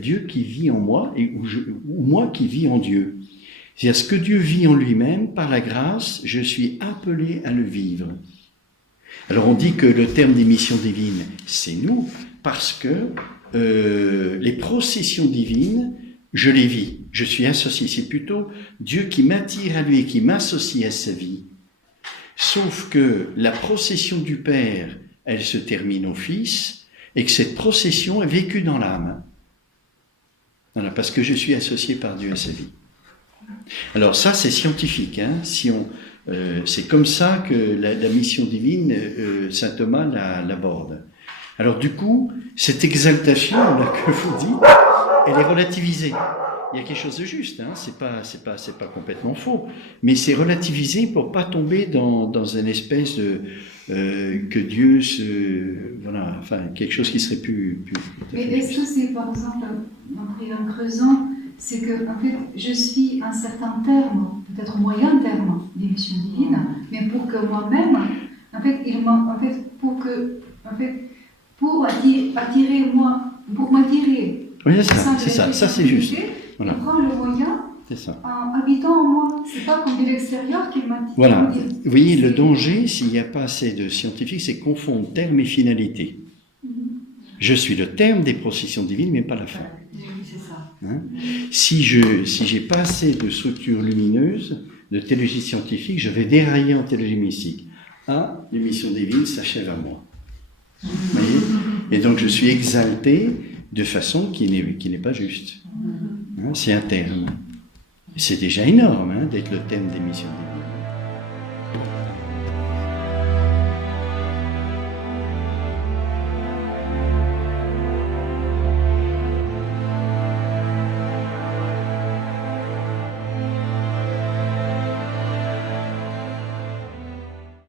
Dieu qui vit en moi, ou moi qui vis en Dieu. C'est-à-dire ce que Dieu vit en lui-même, par la grâce, je suis appelé à le vivre. Alors on dit que le terme des missions divines, c'est nous, parce que les processions divines, je les vis, je suis associé. C'est plutôt Dieu qui m'attire à lui et qui m'associe à sa vie. Sauf que la procession du Père, elle se termine au Fils, et que cette procession est vécue dans l'âme. Voilà, parce que je suis associé par Dieu à sa vie. Alors ça, c'est scientifique. Hein, c'est comme ça que la mission divine, saint Thomas l'aborde. Alors du coup, cette exaltation là, que vous dites, elle est relativisée. Il y a quelque chose de juste, hein, c'est pas complètement faux, mais c'est relativisé pour pas tomber dans une espèce de que Dieu voilà, enfin quelque chose qui serait plus Mais est-ce que c'est par exemple en creusant, c'est que en fait je suis un certain terme, peut-être moyen terme des missions divines, mais pour que moi-même, pour attirer moi, pour m'attirer. Oui, c'est ça, c'est juste. Voilà. On prend le moyen en habitant en moi. C'est pas comme de l'extérieur qui m'attire. Voilà. Vous voyez, le danger, s'il n'y a pas assez de scientifiques, c'est confondre terme et finalité. Je suis le terme des processions divines, mais pas la fin. C'est ça. Hein? Si j'ai pas assez de structures lumineuses, de théologie scientifique, je vais dérailler en théologie mystique. Les missions divines s'achèvent à moi. Vous voyez? Et donc je suis exalté de façon qui n'est pas juste. Hein, c'est un terme. C'est déjà énorme, hein, d'être le thème des missions divines.